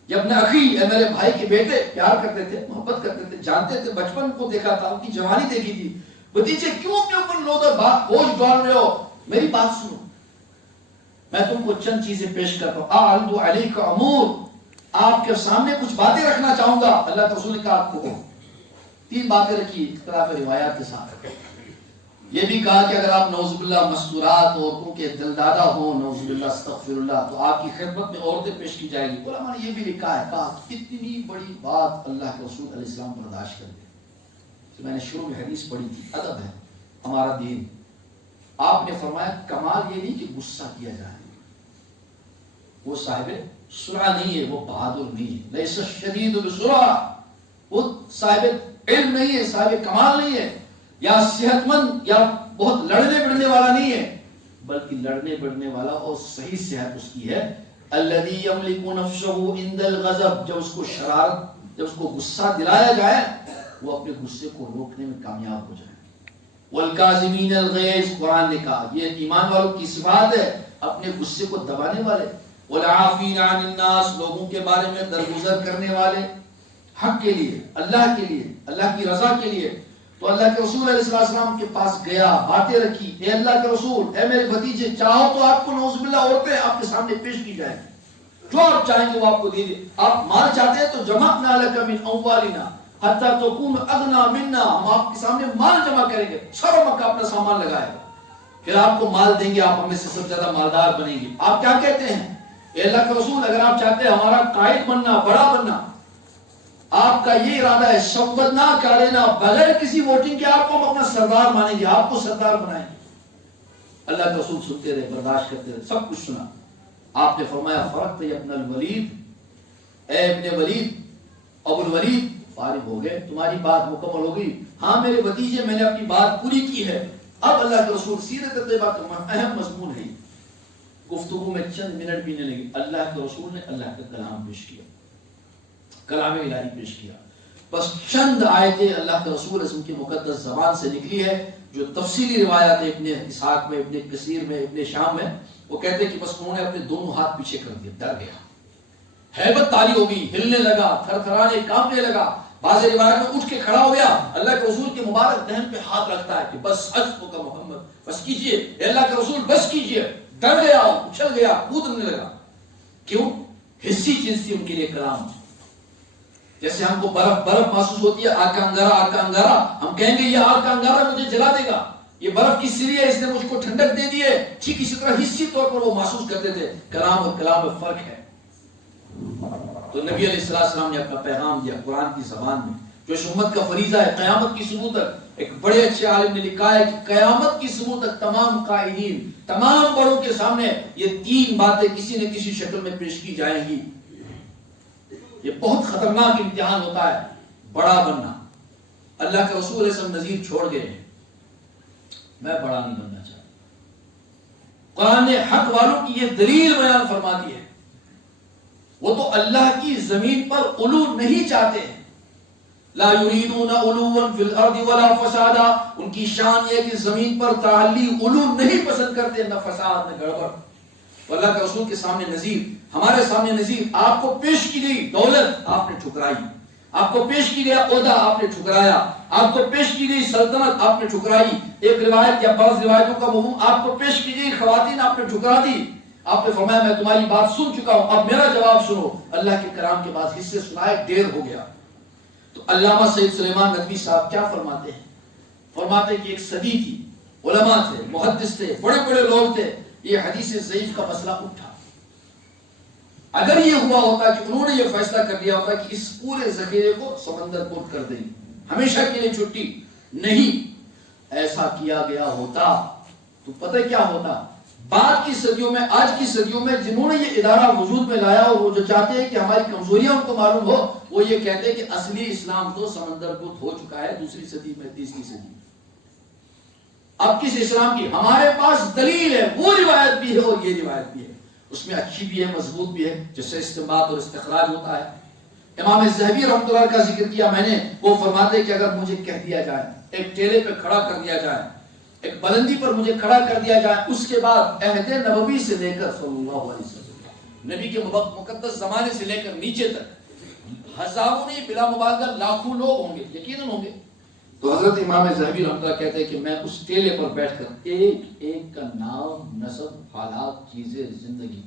ابن اخی، اے میرے بھائی کے بیٹے، پیار کرتے تھے، محبت کرتے تھے، جانتے تھے، بچپن کو دیکھا تھا، ان کی جوانی دیکھی تھی، بھتیجے کیوں اپنے اوپر لودر بوجھ ڈال رہے ہو، میری بات سنو، میں تم کو چند چیزیں پیش کرتا ہوں، اعرض علیک امور، آپ کے سامنے کچھ باتیں رکھنا چاہوں گا۔ اللہ کے رسول نے کہا آپ کو 3 باتیں رکھی اختلاف روایات کے ساتھ، یہ بھی کہا کہ اگر آپ نعوذ باللہ مستورات عورتوں کے دلدادہ ہوں، نعوذ باللہ استغفر اللہ، تو آپ کی خدمت میں عورتیں پیش کی جائیں گی۔ علماء نے یہ بھی لکھا ہے، کہا اتنی بڑی بات اللہ کے رسول علیہ السلام برداشت کر گئے۔ میں نے شروع میں حدیث پڑھی تھی، ادب ہے ہمارا دین، آپ نے فرمایا کمال یہ نہیں کہ غصہ کیا جائے، وہ صاحب سرعہ نہیں ہے، وہ بہادر نہیں ہے، لیس الشدید بسرعہ، وہ صاحب علم نہیں ہے، صاحب کمال نہیں ہے، یا صحت مند یا بہت لڑنے بڑھنے والا نہیں ہے، بلکہ لڑنے بڑھنے والا اور صحیح صحت اس کی ہے، الذی یملک نفسہ عند الغضب، جب اس کو شرارت، جب اس کو غصہ دلایا جائے وہ اپنے غصے کو روکنے میں کامیاب ہو جائے۔ والکاظمین الغیظ، قرآن نے کہا یہ ایمان والوں کی صفات ہے، اپنے غصے کو دبانے والے، والعافین عن الناس، لوگوں کے بارے میں درگزر کرنے والے، حق کے لیے، اللہ کے لیے، اللہ کی رضا کے لیے۔ تو اللہ کے رسول علیہ السلام کے پاس گیا، باتیں رکھی، اے اللہ کے رسول، اے میرے بھتیجے، چاہو تو آپ کو نعوذ باللہ عورتیں آپ کے سامنے پیش کی جائیں، جو آپ چاہیں گے وہ آپ کو دے دیں، آپ مال چاہتے ہیں تو جمعنا لک من اموالنا حتی تکون اغنا منا، ہم آپ کے سامنے مال جمع کریں گے، سارا مکہ اپنا سامان لگائے گا، پھر آپ کو مال دیں گے, آپ ہمیں سے سب زیادہ مالدار بنیں گے. آپ کیا کہتے ہیں, اے اللہ کے رسول اگر آپ چاہتے ہیں ہمارا قائد بننا, بڑا بننا, آپ کا یہ ارادہ ہے, شوکت نہ کر لینا, بغیر کسی ووٹنگ کے آپ کو ہم اپنا سردار مانیں گے, آپ کو سردار بنائیں گے. اللہ کے رسول سنتے رہے, برداشت کرتے رہے, سب کچھ سنا. آپ نے فرمایا فرق تھے ابن الولید, اے ابن ولید, ابو الولید فارغ ہو گئے, تمہاری بات مکمل ہو گئی. ہاں میرے بھتیجے, میں نے اپنی بات پوری کی ہے. اب اللہ کے رسول سیرت طیبہ کا اہم مضمون ہے, گفتگو میں چند منٹ بھی نہیں لگی, اللہ کے رسول نے اللہ کا کلام پیش کیا, کلام الہی پیش کیا. بس چند آیتیں اللہ کے رسول اسم کی مقدس زبان سے نکلی ہے, جو تفصیلی روایات ابن اسحاق میں, ابن کثیر میں, ابن شام میں, وہ کہتے ہیں کہ بس انہوں نے اپنے دونوں ہاتھ پیچھے کر دیے, ڈر گیا, ہیبت طاری ہو گئی, ہلنے لگا, تھر تھرانے, کانپنے لگا. بعض روایت میں اٹھ کے کھڑا ہو گیا, اللہ کے رسول کے مبارک دہن پہ ہاتھ رکھتا ہے کہ بس حسبک محمد, بس کیجئے اے اللہ کے رسول, بس کیجئے. ڈر گیا, اچھل گیا, کودنے لگا. کیوں؟ حسی چیز تھی ان کے لیے کلام. جیسے ہم کو برف محسوس ہوتی ہے, آگ کا انگارہ, آگ کا انگارہ, ہم کہیں گے یہ آگ کا انگارہ مجھے جلا دے گا, یہ برف کی سری ہے, اس نے مجھ کو ٹھنڈک دے دی ہے. ٹھیک اسی طرح حسی طور پر وہ محسوس کرتے تھے. کلام اور کلام میں فرق ہے. تو نبی علیہ السلام نے اپنا پیغام دیا قرآن کی زبان میں, جو اس امت کا فریضہ ہے قیامت کی صبح تک. ایک بڑے اچھے عالم نے لکھا ہے کہ قیامت کی صبح تک تمام قائدین, تمام بڑوں کے سامنے یہ 3 باتیں کسی نہ کسی شکل میں پیش کی جائیں گی. یہ بہت خطرناک امتحان ہوتا ہے, بڑا بننا. اللہ کے رسول علیہ السلام نذیر چھوڑ گئے, میں بڑا نہیں بننا چاہتا. قرآن نے حق والوں کی یہ دلیل بیان فرما دی ہے, وہ تو اللہ کی زمین پر علو نہیں چاہتے ہیں. لا یریدون علوا فی الارض ولا فسادا, ان کی شان یہ کہ زمین پر تعالی علو نہیں پسند کرتے, نہ فساد نہ گڑبڑ. اللہ کے رسول کے سامنے نذیر, ہمارے سامنے نذیر, آپ کو پیش کی گئی دولت, آپ نے ٹھکرائی. آپ کو پیش کی گیا عہدہ, آپ نے ٹھکرایا. آپ کو پیش کی گئی سلطنت, آپ نے ٹھکرائی. ایک روایت یا بعض روایتوں کا مفہوم, آپ کو پیش کی گئی خواتین, آپ نے ٹھکرا دی. آپ نے فرمایا میں تمہاری بات سن چکا ہوں, اب میرا جواب سنو. اللہ کے کلام کے بعد حصے سنائے, دیر ہو گیا. تو علامہ سید سلیمان ندوی صاحب کیا فرماتے ہیں, فرماتے ہیں کہ ایک صدی تھی, علماء تھے, محدث تھے, بڑے بڑے لوگ تھے, یہ حدیث ضعیف کا مسئلہ اٹھا. اگر یہ ہوا ہوتا کہ انہوں نے یہ فیصلہ کر لیا ہوتا کہ اس پورے ذخیرے کو سمندر پور کر دیں, ہمیشہ کے لیے چھٹی, نہیں ایسا کیا گیا ہوتا تو پتہ کیا ہوتا. بعد کی صدیوں میں, آج کی صدیوں میں جنہوں نے یہ ادارہ وجود میں لایا, اور وہ جو چاہتے ہیں کہ ہماری کمزوریاں ان کو معلوم ہو, وہ یہ کہتے ہیں کہ اصلی اسلام تو سمندر پور ہو چکا ہے 2ری صدی میں, 3ری صدی میں. اب کس اسلام کی ہمارے پاس دلیل ہے, وہ روایت بھی ہے اور یہ روایت بھی ہے, اس میں اچھی بھی ہے, مضبوط بھی ہے, جس سے استنباط اور استخراج ہوتا ہے. امام ذہبی رحمۃ اللہ کا ذکر کیا میں نے, وہ فرماتے ہیں کہ اگر مجھے کہہ دیا جائے, ایک ٹیلے پہ کھڑا کر دیا جائے, ایک بلندی پر مجھے کھڑا کر دیا جائے, اس کے بعد عہد نبوی سے لے کر صلی اللہ علیہ وسلم, نبی کے مقدس زمانے سے لے کر نیچے تک ہزاروں نہیں بلا مبالغہ لاکھوں لوگ ہوں گے, یقیناً ہوں گے. تو حضرت امام ذہبی رحمۃ اللہ کہتے ہیں کہ میں اس ٹیلے پر بیٹھ کر ایک ایک کا نام, نسب, حالات, چیزیں, زندگی,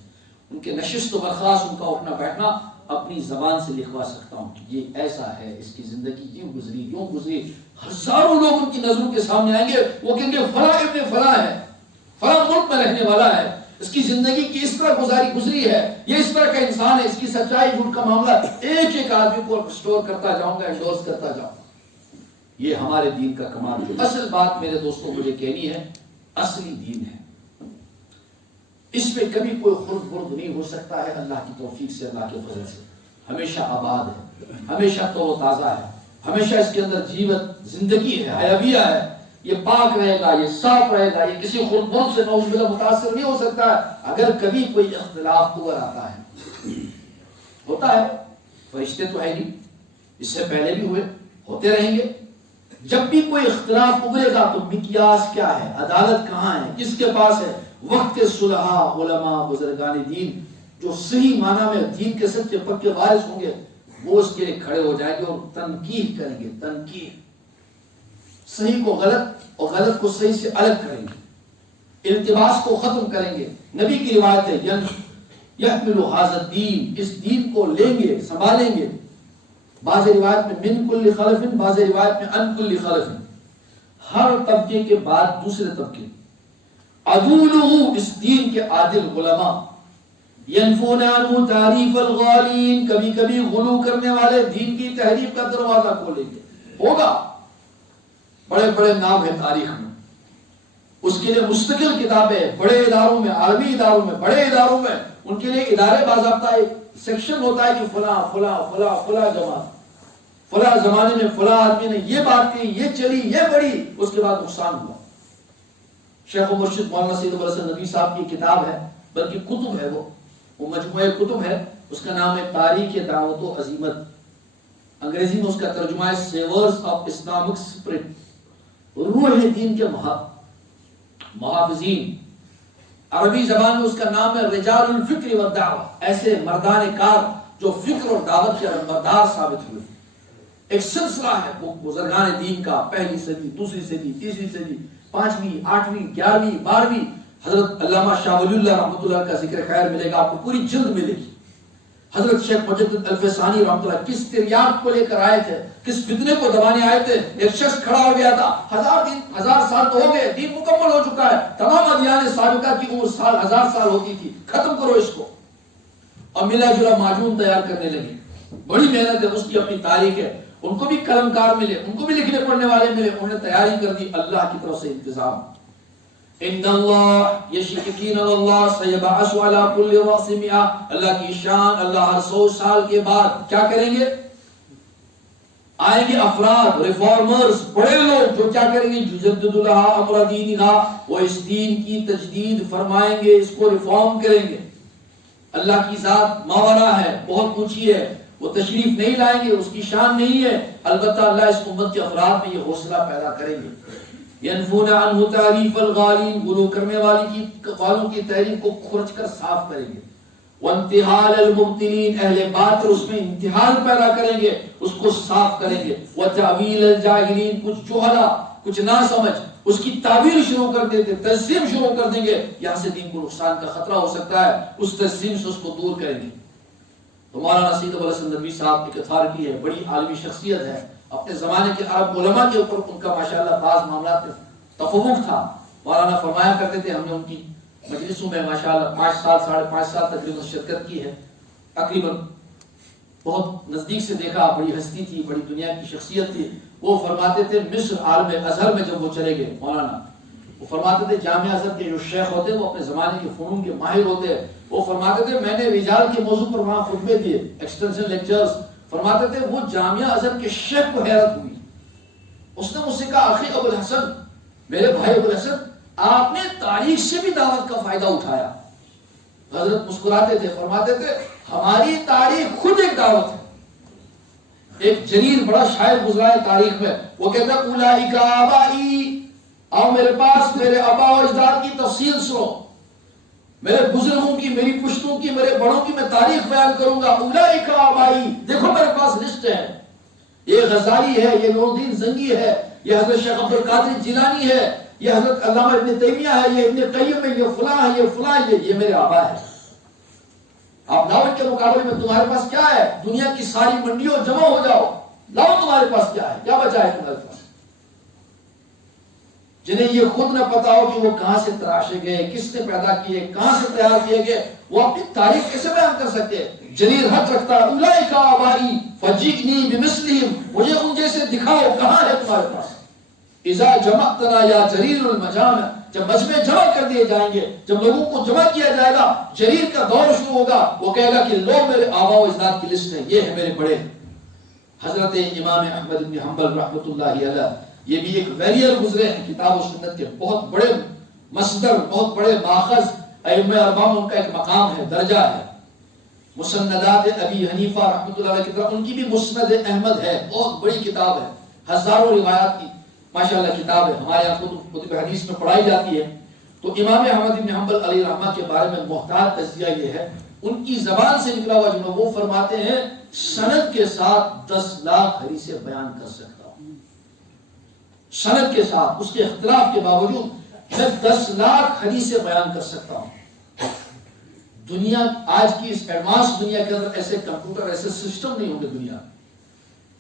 ان کے نشست و برخاست, ان کا اٹھنا بیٹھنا اپنی زبان سے لکھوا سکتا ہوں کہ یہ ایسا ہے, اس کی زندگی یوں گزری, یوں گزری. ہزاروں لوگ ان کی نظروں کے سامنے آئیں گے, وہ کہیں گے فلاں ابن فلاں ہے, فلاں ملک میں رہنے والا ہے, اس کی زندگی کی اس طرح گزری ہے, یہ اس طرح کا انسان ہے, اس کی سچائی جھوٹ کا معاملہ, ایک ایک آدمی کو اسٹور کرتا جاؤں گا, انڈورس کرتا جاؤں گا. یہ ہمارے دین کا کمال ہے. اصل بات میرے دوستوں مجھے کہنی ہے, اصلی دین ہے, اس میں کبھی کوئی خرد برد نہیں ہو سکتا ہے. اللہ کی توفیق سے, اللہ کے فضل سے ہمیشہ آباد ہے, ہمیشہ تر و تازہ ہے, ہمیشہ اس کے اندر جیوت زندگی ہے, حیویہ ہے. یہ پاک رہے گا, یہ صاف رہے گا, یہ کسی خرد برد سے نعوذ باللہ متاثر نہیں ہو سکتا ہے. اگر کبھی کوئی اختلاف تو آتا ہے, ہوتا ہے, فرشتے تو ہے نہیں, اس سے پہلے بھی ہوئے, ہوتے رہیں گے. جب بھی کوئی اختلاف ابھرے گا تو مقیاس کیا ہے, عدالت کہاں ہے, کس کے پاس ہے. وقت کے صلحاء, علماء, بزرگان دین جو صحیح معنی میں دین کے سچے پکے وارث ہوں گے, وہ اس کے لیے کھڑے ہو جائیں گے اور تنقید کریں گے. تنقید, صحیح کو غلط اور غلط کو صحیح سے الگ کریں گے, التباس کو ختم کریں گے. نبی کی روایت ہے یحمل ھذا الدین, اس دین کو لیں گے, سنبھالیں گے. بعض روایت میں من کل خلف, بعض روایت میں ان کل خلف, ہر طبقے کے بعد دوسرے طبقے. عدولہ اس دین کے عادل علماء، ینفون عنہ تعریف الغالین کبھی کبھی غلو کرنے والے دین کی تحریف کا دروازہ کھولیں گے. ہوگا، بڑے بڑے نام ہیں تاریخ میں، اس کے لیے مستقل کتابیں، بڑے اداروں میں، عالمی اداروں میں، بڑے اداروں میں ان کے لیے ادارے باضابطہ ایک سیکشن ہوتا ہے کہ فلاں فلاں فلاں فلاں جماعت فلاں زمانے میں فلاں آدمی نے یہ بات کی، یہ چلی، یہ بڑی، اس کے بعد نقصان ہوا. شیخ و مرشد مولانا سید ابوالحسن ندوی صاحب کی کتاب ہے، بلکہ کتب ہے، وہ مجموعہ کتب ہے، اس کا نام ہے تاریخ دعوت و عزیمت. انگریزی میں اس کا ترجمہ ہے سیورز آف اسلامک اسپرٹ، روح دین کے محافظین. عربی زبان میں اس کا نام ہے رجال الفکر والدعوہ، ایسے مردان کار جو فکر اور دعوت کے نمبردار ثابت ہوئے. ایک سلسلہ ہے بزرگان دین کا، پہلی صدی، دوسری صدی، تیسری صدی، 5ویں، 8ویں، 11ویں، 12ویں. حضرت علامہ شاہ ولی اللہ رحمۃ اللہ کا ذکر خیر ملے گا آپ کو، پوری جلد ملے گی. حضرت شیخ مجدد الفسانی رحمۃ اللہ کس تریاق کو لے کر آئے تھے، کس فتنے کو دبانے آئے تھے. ایک شخص کھڑا ہو گیا تھا، 1000 سال تو ہو گئے، دین مکمل ہو چکا ہے، تمام ادیان سابقہ کی عمر 1000 سال ہوتی تھی، ختم کرو اس کو. اور ملا جلا معجون تیار کرنے لگے. بڑی محنت ہے، اس کی اپنی تاریخ ہے. ان کو بھی قلمکار ملے، ان کو بھی لکھنے پڑھنے والے ملے، انہوں نے تیاری کر دی، اللہ کی طرف سے انتظام. ان اللہ یشکین اللہ سیبعث علی کل رأس مئہ، اللہ کی شان، اللہ ہر 100 سال کے بعد کیا کریں گے؟ آئیں گے افراد، ریفارمرز، بڑے لوگ جو کیا کریں گے؟ یجدد لہا امر دینہا، وہ اس دین کی تجدید فرمائیں گے، اس کو ریفارم کریں گے. اللہ کی ذات ماورا ہے، بہت اونچی ہے، وہ تشریف نہیں لائیں گے، اس کی شان نہیں ہے، البتہ اللہ اس امت کے افراد میں یہ حوصلہ پیدا کریں گے. ینفون عنہ تعریف الغالین، گلو کرنے والوں کی تحریف کو کھرچ کر صاف کریں گے. وانتحال المبتلین، اہل باطل اس میں انتحال پیدا کریں گے، اس کو صاف کریں گے. وتعویل الجاہلین، کچھ جوہلا، کچھ نہ سمجھ اس کی تعبیر شروع کر دیتے، تجسیم شروع کر دیں گے، یہاں سے دین کو نقصان کا خطرہ ہو سکتا ہے، اس تجسیم سے اس کو دور کریں گے. تو مولانا سید ابوالحسن ندوی صاحب ایک اتھارٹی ہے، بڑی عالمی شخصیت ہے. اپنے زمانے کے عرب علماء کے اوپر ان کا ماشاءاللہ بعض معاملات میں تفوق تھا. مولانا فرمایا کرتے تھے، ہم نے ان کی مجلسوں میں ماشاءاللہ 5 سال 5.5 سال تقریباً شرکت کی ہے، تقریباً بہت نزدیک سے دیکھا. بڑی ہستی تھی، بڑی دنیا کی شخصیت تھی. وہ فرماتے تھے مصر عالم ازہر میں جب وہ چلے گئے مولانا، وہ فرماتے تھے جامعہ ازہر کے جو شیخ ہوتے وہ اپنے زمانے کے فنون کے ماہر ہوتے. وہ فرماتے تھے میں نے رجال کے موضوع پر وہاں خطبے دیے، ایکسٹینشن لیکچرز. فرماتے تھے وہ جامعہ ازہر کے شیخ کو حیرت ہوئی. اس نے مجھ سے کہا اخی ابو الحسن، میرے بھائی ابو الحسن، آپ نے تاریخ سے بھی دعوت کا فائدہ اٹھایا. حضرت مسکراتے تھے، فرماتے تھے ہماری تاریخ خود ایک دعوت ہے. ایک جلیل بڑا شاعر گزرا ہے تاریخ میں، وہ کہتا ہے اولئک آبائی، آؤ میرے پاس میرے آبا و اجداد کی تفصیل سنو، میرے بزرگوں کی، میری پشتوں کی، میرے بڑوں کی میں تاریخ بیان کروں گا. اولئک آبائی، دیکھو میرے پاس لسٹ ہے، یہ غزالی ہے، یہ نور الدین زنگی ہے، یہ حضرت شیخ عبد القادر جیلانی ہے، یہ حضرت علامہ ابن تیمیہ ہے، یہ ابن قیم ہے، یہ فلاں ہے، یہ فلاں ہے، یہ میرے آبا ہے. آپ دعوت کے مقابلے میں تمہارے پاس کیا ہے؟ دنیا کی ساری منڈیوں جمع ہو جاؤ، لاؤ تمہارے پاس کیا ہے، کیا بچا ہے تمہارے پاس؟ جنہیں یہ خود نہ پتا ہو کہ وہ کہاں سے تراشے گئے، کس نے پیدا کیے، کہاں سے تیار کیے گئے، وہ اپنی تاریخ کیسے بیان کر سکتے ہیں؟ جلیل حق رکھتا ہے اولئک آبائی فجئنی بمثلہم، مجھے ان جیسے دکھاؤ، کہاں ہے تمہارے پاس؟ اذا جمعتنا یا جریر المجامع، جب مجمع جمع کر دیے جائیں گے، جب لوگوں کو جمع کیا جائے گا، جریر کا دور شروع ہوگا، وہ کہے گا کہ لو میرے آبا و اجداد کی لسٹ ہے، یہ ہے میرے بڑے. حضرت امام احمد بن حنبل رحمۃ اللہ علیہ، یہ بھی ایک ویریئر گزرے ہیں کتاب و سنت کے، بہت بڑے مصدر، بہت بڑے ماخذ، ائمہ اربعہ میں ان کا ایک مقام ہے، درجہ ہے. مسندات ابی حنیفہ رحمۃ اللہ علیہ کی طرف ان کی بھی مسند احمد ہے، بہت بڑی کتاب ہے، ہزاروں روایات کی ماشاءاللہ کتاب ہے، ہمارے یہاں کتب حدیث میں پڑھائی جاتی ہے. تو امام احمد بن حنبل علیہ رحمہ کے بارے میں محتاط تجزیہ یہ ہے، ان کی زبان سے نکلا ہوا جملہ، وہ فرماتے ہیں سند کے ساتھ 10 لاکھ حدیثیں بیان کر سکتا ہوں. سند کے ساتھ، اس کے اختلاف کے باوجود میں 10 لاکھ حدیثیں بیان کر سکتا ہوں. دنیا آج کی اس ایڈوانس دنیا کے اندر ایسے کمپیوٹر، ایسے سسٹم نہیں ہوں گے دنیا.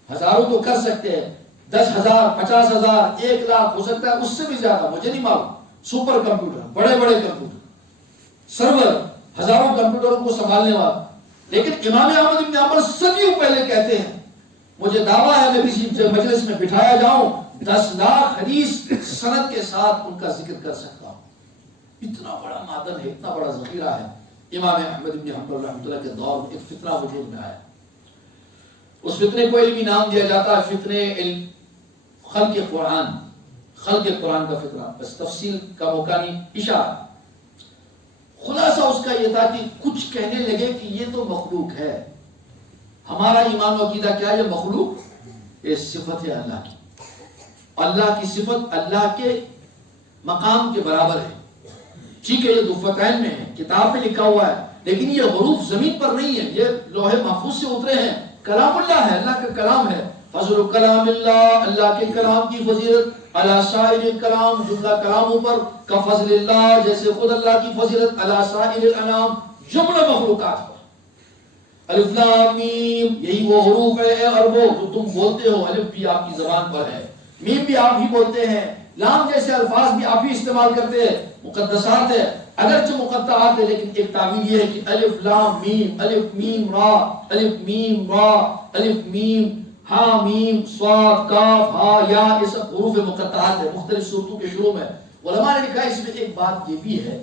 ہزاروں تو کر سکتے ہیں، 10,000 50,000 1 لاکھ ہو سکتا ہے، اس سے بھی زیادہ مجھے نہیں معلوم، سپر کمپیوٹر، بڑے بڑے کمپیوٹر، سرور، ہزاروں کمپیوٹروں کو سنبھالنے والا. لیکن امام احمد بن حنبل صدیوں پہلے کہتے ہیں مجھے دعویٰ ہے میں کسی مجلس میں بٹھایا جاؤں 10 لاکھ حدیث سند کے ساتھ ان کا ذکر کر سکتا ہوں. اتنا بڑا معدن ہے، اتنا بڑا ذخیرہ ہے. امام احمد بن حنبل رحمۃ اللہ کے دور میں ایک فتنہ وجود میں آیا. اس فتنے کو علمی نام دیا جاتا ہے فتنے خلق قرآن. خلق قرآن کا فتنہ، بس تفصیل کا موقع نہیں، اشارہ. خلاصہ اس کا یہ تھا کہ کچھ کہنے لگے کہ یہ تو مخلوق ہے. ہمارا ایمان و عقیدہ کیا ہے؟ یہ مخلوق، یہ صفت ہے اللہ کی. اللہ کی صفت اللہ کے مقام کے برابر ہے. ٹھیک ہے یہ دفتین میں ہے، کتاب میں لکھا ہوا ہے، لیکن یہ حروف زمین پر نہیں ہے، یہ لوح محفوظ سے اترے ہیں. کلام اللہ ہے، اللہ کا کلام ہے. فضل کلام اللہ، اللہ کے کلام کی فضیلت علی سائر کلام، جملہ کلاموں پر، کا فضل اللہ جیسے خود اللہ کی فضیلت علی سائر الانام جملہ مخلوقات پر. الف لام میم یہی وہ حروف ہے عربو جو تم بولتے ہو. الف بھی آپ کی زبان پر ہے، میم بھی آپ ہی بولتے ہیں، لام جیسے الفاظ بھی آپ ہی استعمال کرتے ہیں. مقدسات ہے اگرچہ مقطعات ہے، لیکن ایک تعبیر یہ ہے کہ الف لام میم، الف میم را، الف میم را، الف میم ہا میم صاد کاف ہا یا، یہ سب حروف مقطعات ہے مختلف صورتوں کے شروع میں. علماء نے لکھا اس میں ایک بات یہ بھی ہے،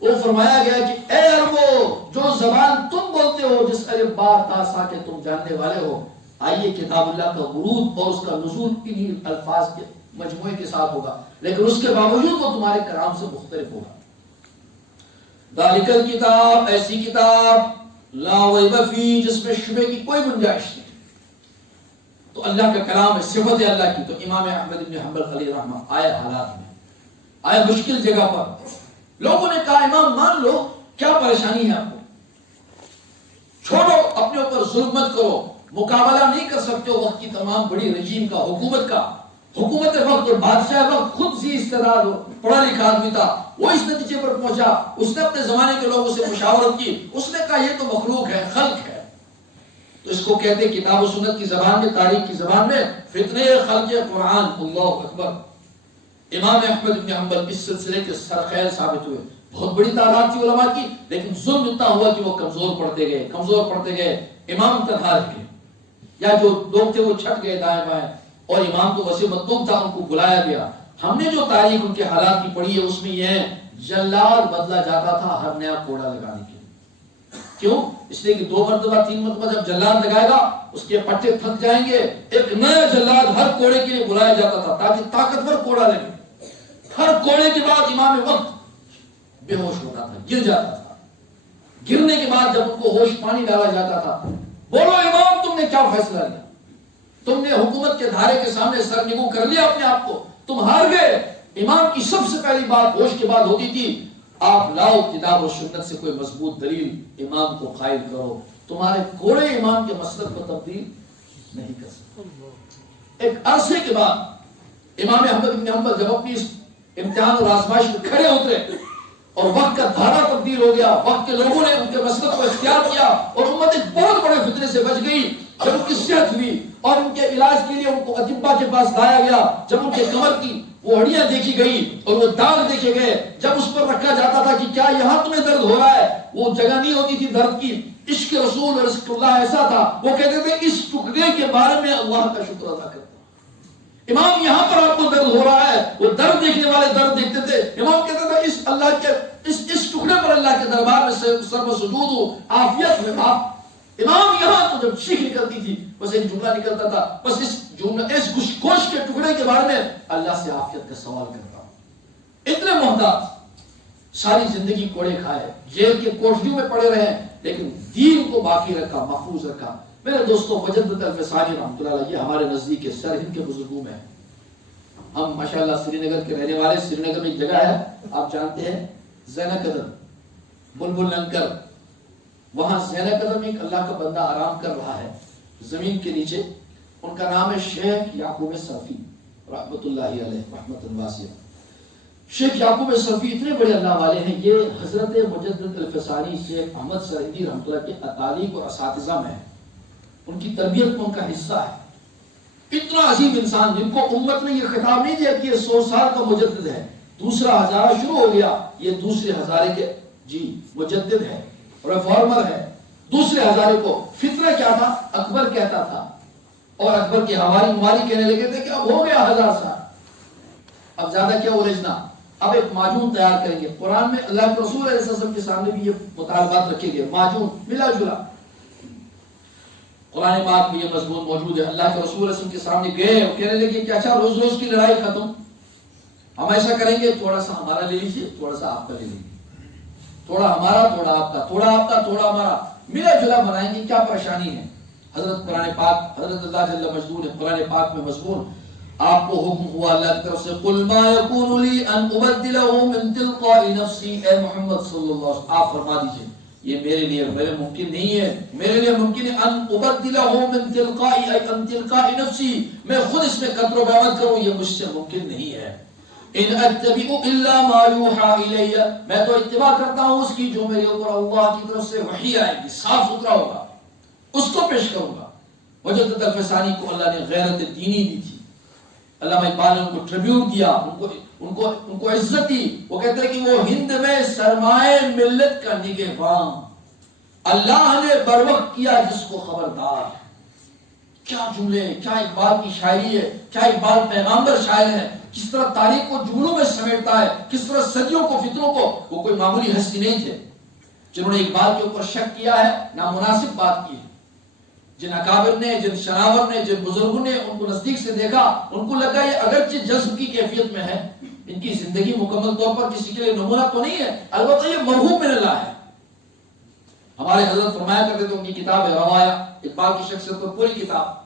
وہ فرمایا گیا کہ اے عربو جو زبان تم بولتے ہو، جس الف با تا سا کے تم جاننے والے ہو، آئیے کتاب اللہ کا ورود اور اس کا نزول انہی الفاظ کے مجموعے کے ساتھ ہوگا، لیکن اس کے باوجود وہ تمہارے کلام سے مختلف ہوگا. ذالک الکتاب، ایسی کتاب لا ریب فیہ جس میں شبہ کی کوئی گنجائش نہیں. تو اللہ کا کلام ہے، صفت ہے اللہ کی. تو امام احمد بن حنبل علیہ رحمہ آئے حالات میں، آئے مشکل جگہ پر. لوگوں نے کہا امام مان لو، کیا پریشانی ہے آپ کو، چھوڑو اپنے اوپر ظلم مت کرو، مقابلہ نہیں کر سکتے ہو وقت کی تمام بڑی رجیم کا، حکومت کا. حکومت وقت اور بادشاہ وقت خود ذی استعداد پڑھا لکھا آدمی تھا، وہ اس نتیجے پر پہنچا. اس نے اپنے زمانے کے لوگوں سے مشاورت کی، اس نے کہا یہ تو مخلوق ہے، خلق ہے. تو اس کو کہتے کتاب و سنت کی زبان میں، تاریخ کی زبان میں فتنے خلق قرآن. اللہ اکبر. امام احمد بن حنبل اس سلسلے کے سرخیل ثابت ہوئے. بہت بڑی تعداد تھی علماء کی، لیکن ظلم اتنا ہوا کہ وہ کمزور پڑتے گئے. امام تنہا رہ گئے، یا جو لوگ تھے وہ چھٹ گئے دائیں بائیں، اور امام تو وسیع مطلوب تھا، ان کو بلایا گیا. ہم نے جو تاریخ ان کے حالات کی پڑھی ہے اس میں یہ ہے جلاد بدلا جاتا تھا ہر نیا کوڑا لگانے کے لیے. کیوں؟ اس لیے کہ 2 مرتبہ 3 مرتبہ جب جلاد لگائے گا اس کے پٹے تھک جائیں گے. ایک نیا جلاد ہر کوڑے کے لیے بلایا جاتا تھا تاکہ طاقتور کوڑا لگے. ہر کوڑے کے بعد امام وقت بے ہوش ہوتا تھا، گر جاتا تھا. گرنے کے بعد جب ان کو ہوش پانی ڈالا جاتا تھا، بولو امام تم نے کیا فیصلہ لیا؟ تم نے حکومت کے دھارے کے سامنے سر نگو کر لیا اپنے آپ کو، تم ہار گئے. امام کی سب سے پہلی بات ہوش کے بعد ہوتی تھی، آپ لاؤ کتاب و سنت سے کوئی مضبوط دلیل، امام کو قائل کرو. تمہارے کوڑے امام کے مسلک کو تبدیل نہیں کر سکتے. ایک عرصے کے بعد امام احمد بن حنبل جب اپنی امتحان اور آزمائش میں کھڑے اترے اور وقت کا دھارا تبدیل ہو گیا، وقت کے لوگوں نے ان کے مسلک کو اختیار کیا اور امت ایک بہت بڑے فتنے سے بچ گئی. جب ان کی صحت ہوئی اور ان کے علاج کے لیے ان کو اطباء کے پاس لایا گیا، جب ان کے کمر کی وہ ہڈیاں دیکھی گئی اور وہ داغ دیکھے گئے، جب اس پر رکھا جاتا تھا کہ کیا یہاں تمہیں درد ہو رہا ہے، وہ جگہ نہیں ہوتی تھی درد کی. عشق رسول اور عشق اللہ ایسا تھا، وہ کہتے تھے اس ٹکڑے کے بارے میں اللہ کا شکر ادا کرتا. امام یہاں پر آپ کو درد ہو رہا ہے، وہ درد دیکھنے والے درد دیکھتے تھے. امام کہتا تھا اس اللہ کے اس ٹکڑے پر اللہ کے دربار میں سر پر سجود ہو، عافیت میں آپ. امام یہاں تو جب چیخ نکلتی تھی بس ایک جملہ نکلتا تھا، بس اس گوشت کے ٹکڑے کے بارے میں اللہ سے عافیت کا سوال کرتا ہوں. اتنے محتاط، ساری زندگی کوڑے کھائے، جیل کے کوٹریوں میں پڑے رہے، لیکن دین کو باقی رکھا، محفوظ رکھا. میرے دوستوں، مجدد الفسانی رحمۃ اللہ علیہ ہمارے نزدیک کے سر ہند کے بزرگوں میں ہیں. ہم ماشاءاللہ سری نگر کے رہنے والے. سری نگر میں ایک جگہ ہے آپ جانتے ہیں، زینہ قدر، بلبل لنکر. وہاں زینہ قدر میں ایک اللہ کا بندہ آرام کر رہا ہے زمین کے نیچے. ان کا نام ہے شیخ یعقوب صرفی رحمۃ اللہ علیہ رحمۃ واسعہ. شیخ یعقوب صرفی اتنے بڑے اللہ والے ہیں، یہ حضرت مجدد الفسانی شیخ احمد سرہندی رحمۃ اللہ کے اطالب اور اساتذہ میں ہیں. ان کی تربیت میں ان کا حصہ ہے. اتنا عظیم انسان جن کو امت نے یہ خطاب نہیں دیا کہ یہ 100 سال کا مجدد ہے، دوسرا ہزارہ شروع ہو گیا، یہ دوسرے ہزارے کے مجدد ہے، ریفارمر ہے۔ دوسرے ہزارے کو فتنہ کیا تھا؟ اکبر کہتا تھا، اور اکبر کی ہماری مماری کہنے لگے تھے کہ اب ہو گیا 1000 سال، اب زیادہ کیا الجھنا، اب ایک معجون تیار کریں گے۔ قرآن میں اللہ کے رسول علیہ السلام کے سامنے بھی یہ مطالبات رکھے گئے، معجون ملا جلا۔ قرآن پاک میں یہ مضمون موجود ہے۔ اللہ کے رسول علیہ السلام کے سامنے گئے اور کہنے لگے کہ اچھا روز روز کی لڑائی ختم، ہم ایسا کریں گے تھوڑا سا ہمارا لے لیجیے، تھوڑا سا آپ کا لے لیجیے، تھوڑا ہمارا تھوڑا آپ کا، تھوڑا آپ کا تھوڑا ہمارا، ملا جلا بنائیں گے، کیا پریشانی ہے۔ حضرت قرآن پاک، حضرت اللہ جل مجدور ہے قرآن پاک میں مضمون، آپ کو حکم ہوا اللہ کی طرف سے، قل ما یکون لی ان ابدلہ من تلقاء نفسی، اے محمد صلی اللہ علیہ وسلم آپ فرما دیجئے یہ میرے لیے غیر ممکن نہیں ہے، میرے لیے ممکن ہے ان ابدلہ من تلقاء ان تلقاء نفسی، میں خود اس میں قطر و بعمد کروں، یہ مجھ سے ممکن نہیں ہے۔ ان اتبع الا ما یوحى الی، میں تو اتباع کرتا ہوں اس کی جو میرے اوپر اللہ کی طرف سے وحی آئے گی، صاف ستھرا ہوگا، اس کو پیش کروں گا۔ مجدد الفسانی کو اللہ نے غیرت دینی دی تھی، علامہ اقبال نے ان کو ٹریبیوٹ دیا، ان کو عزت دی۔ وہ کہتے ہیں کہ وہ ہند میں سرمائے ملت کا نگہباں، اللہ نے بر وقت کیا جس کو خبردار۔ کیا جملے، کیا اقبال کی شاعری ہے، کیا اقبال پیغامبر شاعر ہے، کس طرح تاریخ کو جملوں میں سمیٹتا ہے، کس طرح صدیوں کو فتنوں کو، وہ کوئی معمولی ہستی نہیں تھے جنہوں نے اقبال کے اوپر شک کیا ہے، نامناسب بات کی ہے۔ جن اکابر نے، جن شناور نے، جن بزرگوں نے ان کو نزدیک سے دیکھا، ان کو لگا یہ اگرچہ جذب کی کیفیت میں ہے، ان کی زندگی مکمل طور پر کسی کے لیے نمونہ تو نہیں ہے، البتہ یہ مرحوم من اللہ ہے۔ ہمارے حضرت فرمایا کرتے تھے، ان کی کتاب ہے روایا، اقبال کی شخصیت پر پوری کتاب،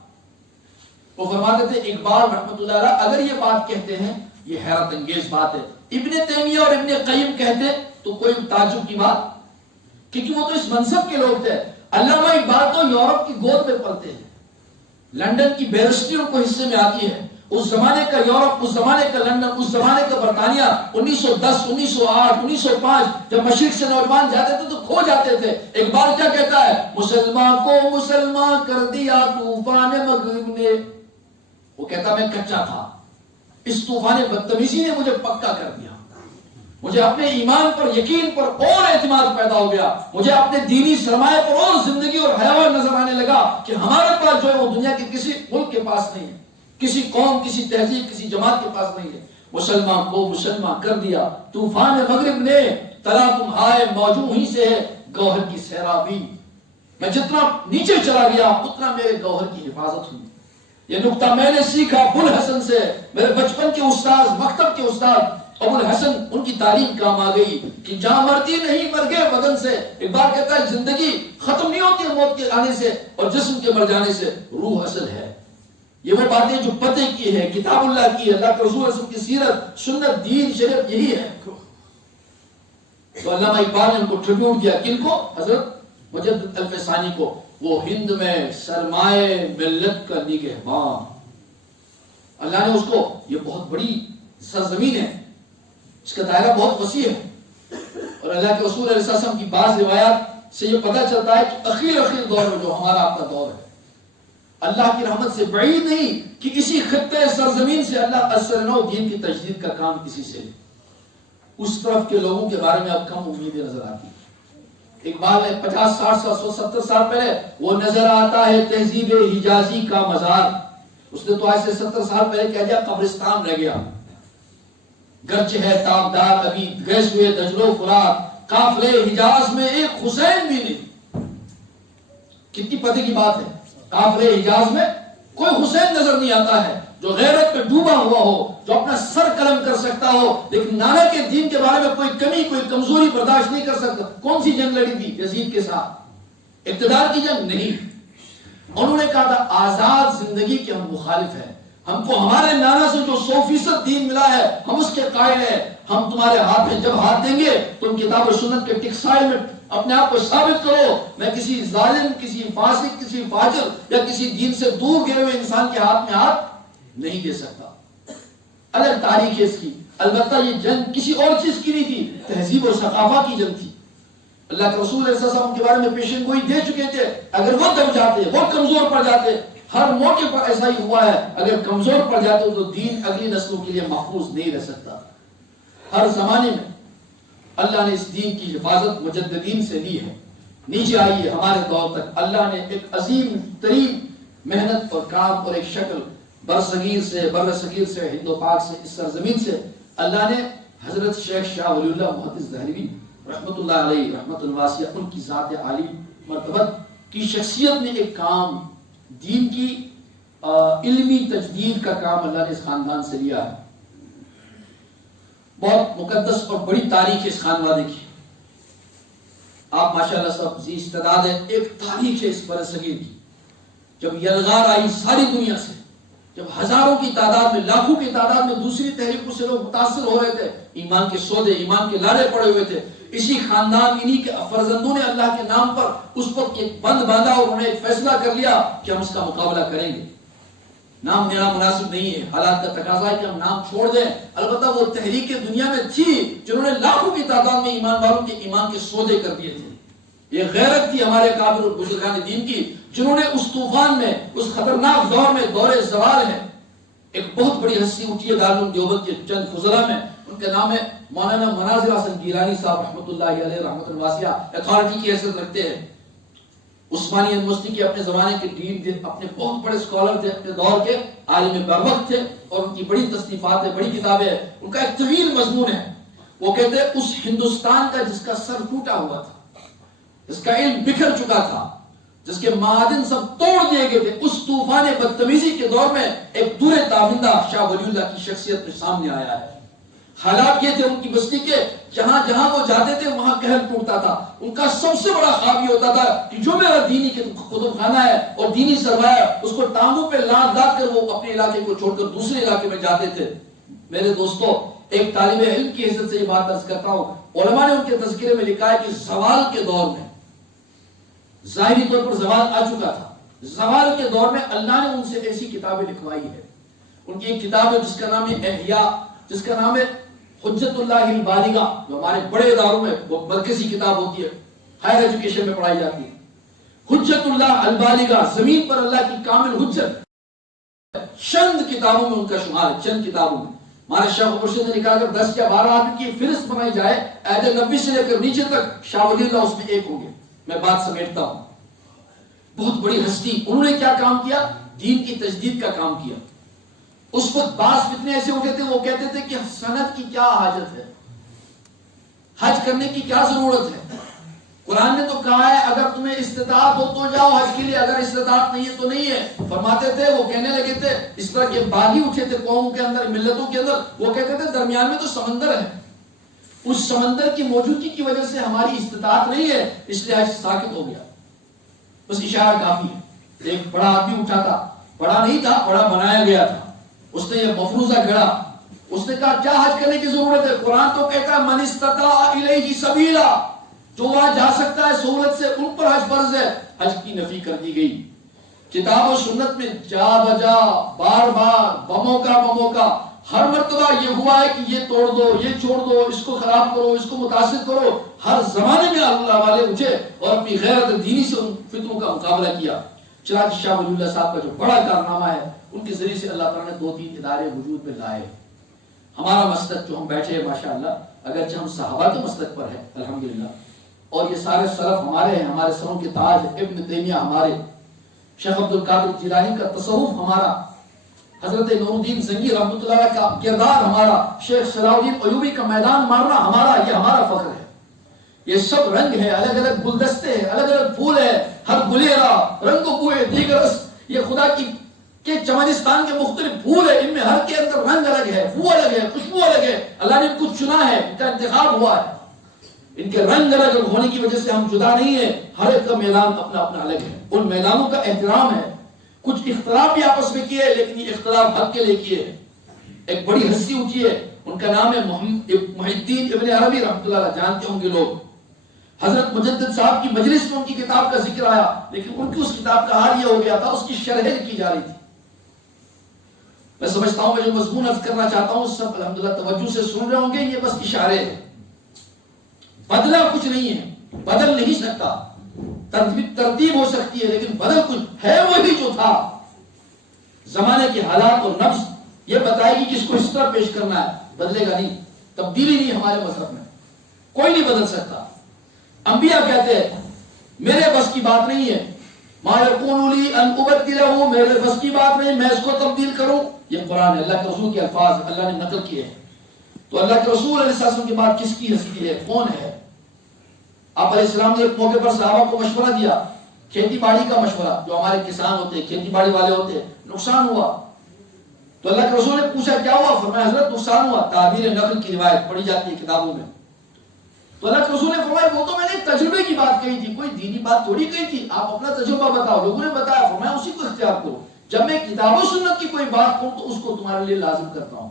وہ فرماتے تھے اقبال رحمۃ اللہ علیہ اگر یہ بات کہتے ہیں یہ حیرت انگیز بات ہے، ابن تیمیہ اور ابن قیم کہتے تو کوئی تعجب کی بات، کیونکہ وہ تو اس منصب کے لوگ تھے۔ علامہ اقبال تو یورپ کی گود میں پلتے ہیں، لندن کی بیرسٹی ان کو حصے میں آتی ہے، اس زمانے کا یورپ، اس زمانے کا لندن، اس زمانے کا برطانیہ، 1910 1908 1905 جب مشرق سے نوجوان جاتے تھے تو کھو جاتے تھے۔ اقبال کیا کہتا ہے؟ مسلمان کو مسلمان کر دیا طوفان مغرب نے، وہ کہتا میں کچا تھا، اس طوفان بدتمیزی نے مجھے پکا کر دیا، مجھے اپنے ایمان پر، یقین پر اور اعتماد پیدا ہو گیا، مجھے اپنے دینی سرمایہ پر اور زندگی اور حیوان نظر آنے لگا کہ ہمارے پاس جو ہے وہ دنیا کے کسی ملک کے پاس نہیں ہے، کسی قوم، کسی تہذیب، کسی جماعت کے پاس نہیں ہے۔ مسلمان کو مسلمان کر دیا طوفان مغرب نے، تلا تمہارے موجوں ہی سے ہے گوہر کی سیرابی، میں جتنا نیچے چلا گیا اتنا میرے گوہر کی حفاظت ہوئی۔ یہ نقطہ میں نے سیکھا ابو الحسن سے، میرے بچپن کے استاد، مکتب کے استاد ابو الحسن، ان کی تعلیم کام آ گئی کہ جہاں مرتی نہیں مر گئے بدن سے۔ اقبال کہتا ہے زندگی ختم نہیں ہوتی موت کے آنے سے اور جسم کے مر جانے سے، روح اصل ہے۔ یہ وہ باتیں جو پتے کی ہے، کتاب اللہ کی ہے، اللہ کے رسول صلی اللہ علیہ وسلم کی سیرت، سنت، دین، شریعت یہی ہے۔ تو علامہ اقبال نے ان کو ٹریبیوٹ دیا، کن کو؟ حضرت مجدد الفسانی کو، وہ ہند میں سرمائے ملت کا نگہباں۔ اللہ نے اس کو، یہ بہت بڑی سرزمین ہے، اس کا دائرہ بہت وسیع ہے، اور اللہ کے رسول علیہ السلام کی بعض روایات سے یہ پتہ چلتا ہے کہ اخیر دور میں جو ہمارا اپنا دور ہے، اللہ کی رحمت سے بعید نہیں کہ اسی خطے سرزمین سے اللہ اثر نو دین کی تجدید کا کام کسی سے لے۔ اس طرف کے لوگوں کے بارے میں اب کم امیدیں نظر آتی ہیں۔ اقبال نے 50 60 170 سال پہلے، وہ نظر آتا ہے تہذیب حجازی کا مزار، اس نے تو آج سے 70 سال پہلے کہہ دیا قبرستان رہ گیا، گرچہ ہے تابدار ابھی گیس ہوئے دجل و فرات، قافلے حجاز میں ایک حسین بھی نہیں۔ کتنی پتے کی بات ہے، قافلے حجاز میں کوئی حسین نظر نہیں آتا ہے جو غیرت میں ڈوبا ہوا ہو، جو اپنا سر قلم کر سکتا ہو، لیکن نانا کے دین کے بارے میں کوئی کمی، کوئی کمزوری برداشت نہیں کر سکتا۔ کون سی جنگ لڑی تھی یزید کے ساتھ؟ اقتدار کی جنگ نہیں، انہوں نے کہا تھا آزاد زندگی کے ہم مخالف ہیں، ہم کو ہمارے نانا سے جو 100% دین ملا ہے ہم اس کے قائل ہیں، ہم تمہارے ہاتھ میں جب ہاتھ دیں گے تم کتاب و سنت کے ٹکسائل میں اپنے آپ کو ثابت کرو، میں کسی ظالم، کسی فاسق، کسی فاجر یا کسی دین سے دور گئے ہوئے انسان کے ہاتھ میں ہاتھ نہیں دے سکتا۔ الگ تاریخ ہے اس کی، البتہ یہ جنگ کسی اور چیز کی نہیں تھی، تہذیب اور ثقافت کی جنگ تھی۔ اللہ کے رسول علیہ السلام کے بارے میں پیشن گوئی دے چکے تھے، اگر وہ دب جاتے، وہ کمزور پڑ جاتے، ہر موقع پر ایسا ہی ہوا ہے، اگر کمزور پڑ جاتے تو دین اگلی نسلوں کے لیے محفوظ نہیں رہ سکتا۔ ہر زمانے میں اللہ نے اس دین کی حفاظت مجددین سے لی ہے. نیچے آئیے ہمارے دور تک اللہ نے ایک عظیم ترین محنت اور کام اور ایک شکل بر صغیر سے ہند و پاک سے اس سرزمین سے اللہ نے حضرت شیخ شاہ ولی اللہ محدث دہلوی رحمت اللہ علیہ رحمت الواسعہ ان کی ذات عالی مرتبت کی شخصیت میں ایک کام دین کی علمی تجدید کا کام اللہ نے اس خاندان سے لیا ہے. بہت مقدس اور بڑی تاریخ ہے اس خاندان کی. آپ ماشاءاللہ سب ذی استعداد ہے. ایک تاریخ ہے اس برصغیر کی. جب یلغار آئی ساری دنیا سے, جب ہزاروں کی تعداد میں لاکھوں کی تعداد میں دوسری تحریکوں سے لوگ متاثر ہو رہے تھے, ایمان کے سودے ایمان کے لارے پڑے ہوئے تھے, اسی خاندان انہی کے فرزندوں نے اللہ کے نام پر اس پر ایک بند باندھا اور انہیں ایک فیصلہ کر لیا کہ ہم اس کا مقابلہ کریں گے. نام دینا مناسب نہیں ہے, حالات کا تقاضا ہے کہ ہم نام چھوڑ دیں. البتہ وہ تحریک دنیا میں تھی جنہوں نے لاکھوں کی تعداد میں ایمان والوں کے ایمان کے سودے کر دیے تھے. یہ غیرت تھی ہمارے کابر اور بزرگان دین کی, جنہوں نے اس طوفان میں, اس خطرناک دور میں, دور زوال ہے, ایک بہت بڑی ہستی اٹھی ہے دارالعلوم دیوبند کے چند فضلاء میں. ان کا نام ہے مولانا مناظر حسن گیلانی صاحب رحمۃ اللہ علیہ رحمۃ الواسعہ. اتھارٹی کی حیثیت رکھتے ہیں. عثمانی یونیورسٹی کے اپنے زمانے کے ڈین تھے, اپنے بہت بڑے اسکالر تھے, اپنے دور کے عالم بروقت تھے, اور ان کی بڑی تصنیفات ہیں, بڑی کتابیں ہیں. ان کا ایک طویل مضمون ہے. وہ کہتے ہیں اس ہندوستان کا جس کا سر ٹوٹا ہوا تھا, جس کا علم بکھر چکا تھا, جس کے معادن سب توڑ دیے گئے تھے, اس طوفان بدتمیزی کے دور میں ایک دور تابندہ شاہ ولی اللہ کی شخصیت میں سامنے آیا ہے. حالات یہ تھے ان کی بستی کے, جہاں جہاں وہ جاتے تھے وہاں قہر ٹوٹتا تھا. ان کا سب سے بڑا خواب یہ ہوتا تھا کہ جو میرا دینی کتب خانہ ہے اور دینی سرمایہ, اس کو ٹانگوں پہ لاد لاد کر وہ اپنے علاقے کو چھوڑ کر دوسرے علاقے میں جاتے تھے. میرے دوستو, ایک طالب علم کی حیثیت سے یہ بات عرض کرتا ہوں, علماء نے ان کے تذکرے میں لکھا ہے کہ زوال کے دور میں, ظاہری طور پر زوال آ چکا تھا, زوال کے دور میں اللہ نے ان سے ایسی کتابیں لکھوائی ہے. ان کی ایک کتاب ہے جس کا نام ہے احیاء, جس کا نام ہے حجت اللہ البالغہ, جو ہمارے بڑے اداروں میں مرکزی کتاب ہوتی ہے, ہائر ایجوکیشن میں پڑھائی جاتی ہے. حجت اللہ البالغہ, زمین پر اللہ کی کامل حجت. چند کتابوں میں ان کا شمار ہے, چند کتابوں میں. ہمارے شیخ مرشد نے لکھا اگر 10 یا 12 آدمی کی فہرست بنائی جائے عہد نبوی سے لے کر نیچے تک, شاہ ولی اللہ اس میں ایک ہوں گے. میں بات سمیٹتا ہوں. بہت بڑی ہستی, انہوں نے کیا کام کیا؟ دین کی تجدید کا کام کیا. اس وقت بعض فتنے ایسے اٹھے تھے, وہ کہتے تھے کہ سند کی کیا حاجت ہے, حج کرنے کی کیا ضرورت ہے, قرآن نے تو کہا ہے اگر تمہیں استطاعت ہو تو جاؤ حج کے لیے, اگر استطاعت نہیں ہے تو نہیں ہے. فرماتے تھے, وہ کہنے لگے تھے, اس طرح کے باغی اٹھے تھے قوموں کے اندر, ملتوں کے اندر, وہ کہتے تھے درمیان میں تو سمندر ہے, اس سمندر کی موجودگی کی وجہ سے ہماری استطاعت نہیں ہے, اس لیے حج ساکت ہو گیا. بس اشارہ کافی ہے. ایک بڑا آدمی اٹھا تھا, بڑا نہیں تھا, بڑا بنایا گیا تھا, اس نے یہ مفروضہ گھڑا. اس نے کہا کیا حج کرنے کی ضرورت ہے؟ قرآن تو کہتا ہے من استطاع الیہ سبیلا, جو وہاں جا سکتا ہے سہولت سے ان پر حج فرض ہے. حج کی نفی کر دی گئی. کتاب و سنت میں جا بجا بار بار بموقع ہر مرتبہ یہ ہوا ہے کہ یہ توڑ دو, یہ چھوڑ دو, اس کو خراب کرو, اس کو متاثر کرو. ہر زمانے میں اللہ والے اٹھے اور اپنی غیرت دینی سے ان فتنوں کا مقابلہ کیا. چنانچہ شاہ ولی اللہ صاحب کا جو بڑا کارنامہ ہے, ان کے ذریعے سے اللہ تعالیٰ نے 2-3 ادارے وجود میں لائے. ہمارا مسلک جو ہم بیٹھے ہیں ماشاءاللہ, اگرچہ ہم صحابہ کے مسلک پر ہے الحمدللہ, اور یہ سارے سلف ہمارے ہیں, ہمارے سروں کے تاج ابن تیمیہ ہمارے, شیخ عبد القادر جیلانی کا تصوف ہمارا, حضرت نور الدین زنگی رحمۃ اللہ علیہ کا کردار ہمارا, شیخ صلاح الدین ایوبی کا میدان مارنا ہمارا, یہ ہمارا فخر ہے. یہ سب رنگ ہے, الگ الگ گلدستے ہیں, الگ الگ پھول ہے, ہر گلیرا رنگ و بوئے دیگر رس, یہ خدا کی کہ چمنستان کے مختلف پھول ہیں, ان میں ہر کے اندر رنگ الگ ہے, بو الگ ہے, خوشبو الگ ہے. اللہ نے ان کو چنا ہے, ان کا انتخاب ہوا ہے. ان کے رنگ الگ ہونے کی وجہ سے ہم جدا نہیں ہیں, ہر ایک کا میدان اپنا اپنا الگ ہے. ان میدانوں کا احترام ہے. کچھ اختلاف بھی آپس میں کیے, لیکن یہ اختلاف حق کے لیے کیے. ایک بڑی ہستی اٹھی ہے, ان کا نام ہے محی الدین ابن عربی رحمۃ اللہ علیہ, جانتے ہوں گے لوگ. حضرت مجدد صاحب کی مجلس میں ان کی کتاب کا ذکر آیا, لیکن ان کی اس کتاب کا حال یہ ہو گیا تھا, اس کی شرح کی جا رہی تھی. میں سمجھتا ہوں, میں جو مضمون عرض کرنا چاہتا ہوں سب الحمدللہ توجہ سے سن رہے ہوں گے, یہ بس اشارے ہیں, بدلا کچھ نہیں ہے, بدل نہیں سکتا. ترتیب ہو سکتی ہے لیکن بدل کچھ ہے وہی جو تھا. زمانے کے حالات اور نفس یہ بتائے گی کہ اس کو اس طرح پیش کرنا ہے, بدلے گا نہیں. تبدیلی نہیں ہمارے مذہب میں، کوئی نہیں بدل سکتا. انبیاء کہتے ہیں میرے بس کی بات نہیں ہے، ما یکون لی ان ابدلہ، میرے بس کی بات نہیں میں اس کو تبدیل کروں. یہ قرآن ہے، اللہ کے رسول کے الفاظ اللہ نے نقل کیے ہیں. تو اللہ کے رسول علیہ السلام کے بعد کس کی ہستی ہے، کون ہے؟ آپ علیہ السلام نے ایک موقع پر صحابہ کو مشورہ دیا، کھیتی باڑی کا مشورہ. جو ہمارے کسان ہوتے ہیں، کھیتی باڑی والے ہوتے ہیں، نقصان ہوا تو اللہ کے رسول نے پوچھا کیا ہوا؟ فرمایا حضرت نقصان ہوا. تعبیر نقل کی روایت پڑھی جاتی ہے کتابوں میں. تو اللہ کے رسول نے فرمایا وہ تو میں نے تجربے کی بات کہی تھی، کوئی دینی بات تھوڑی کہی تھی. آپ اپنا تجربہ بتاؤ. لوگوں نے بتایا، فرمایا اسی کو اختیار کرو. جب میں کتاب و سنت کی کوئی بات کروں تو اس کو تمہارے لیے لازم کرتا ہوں.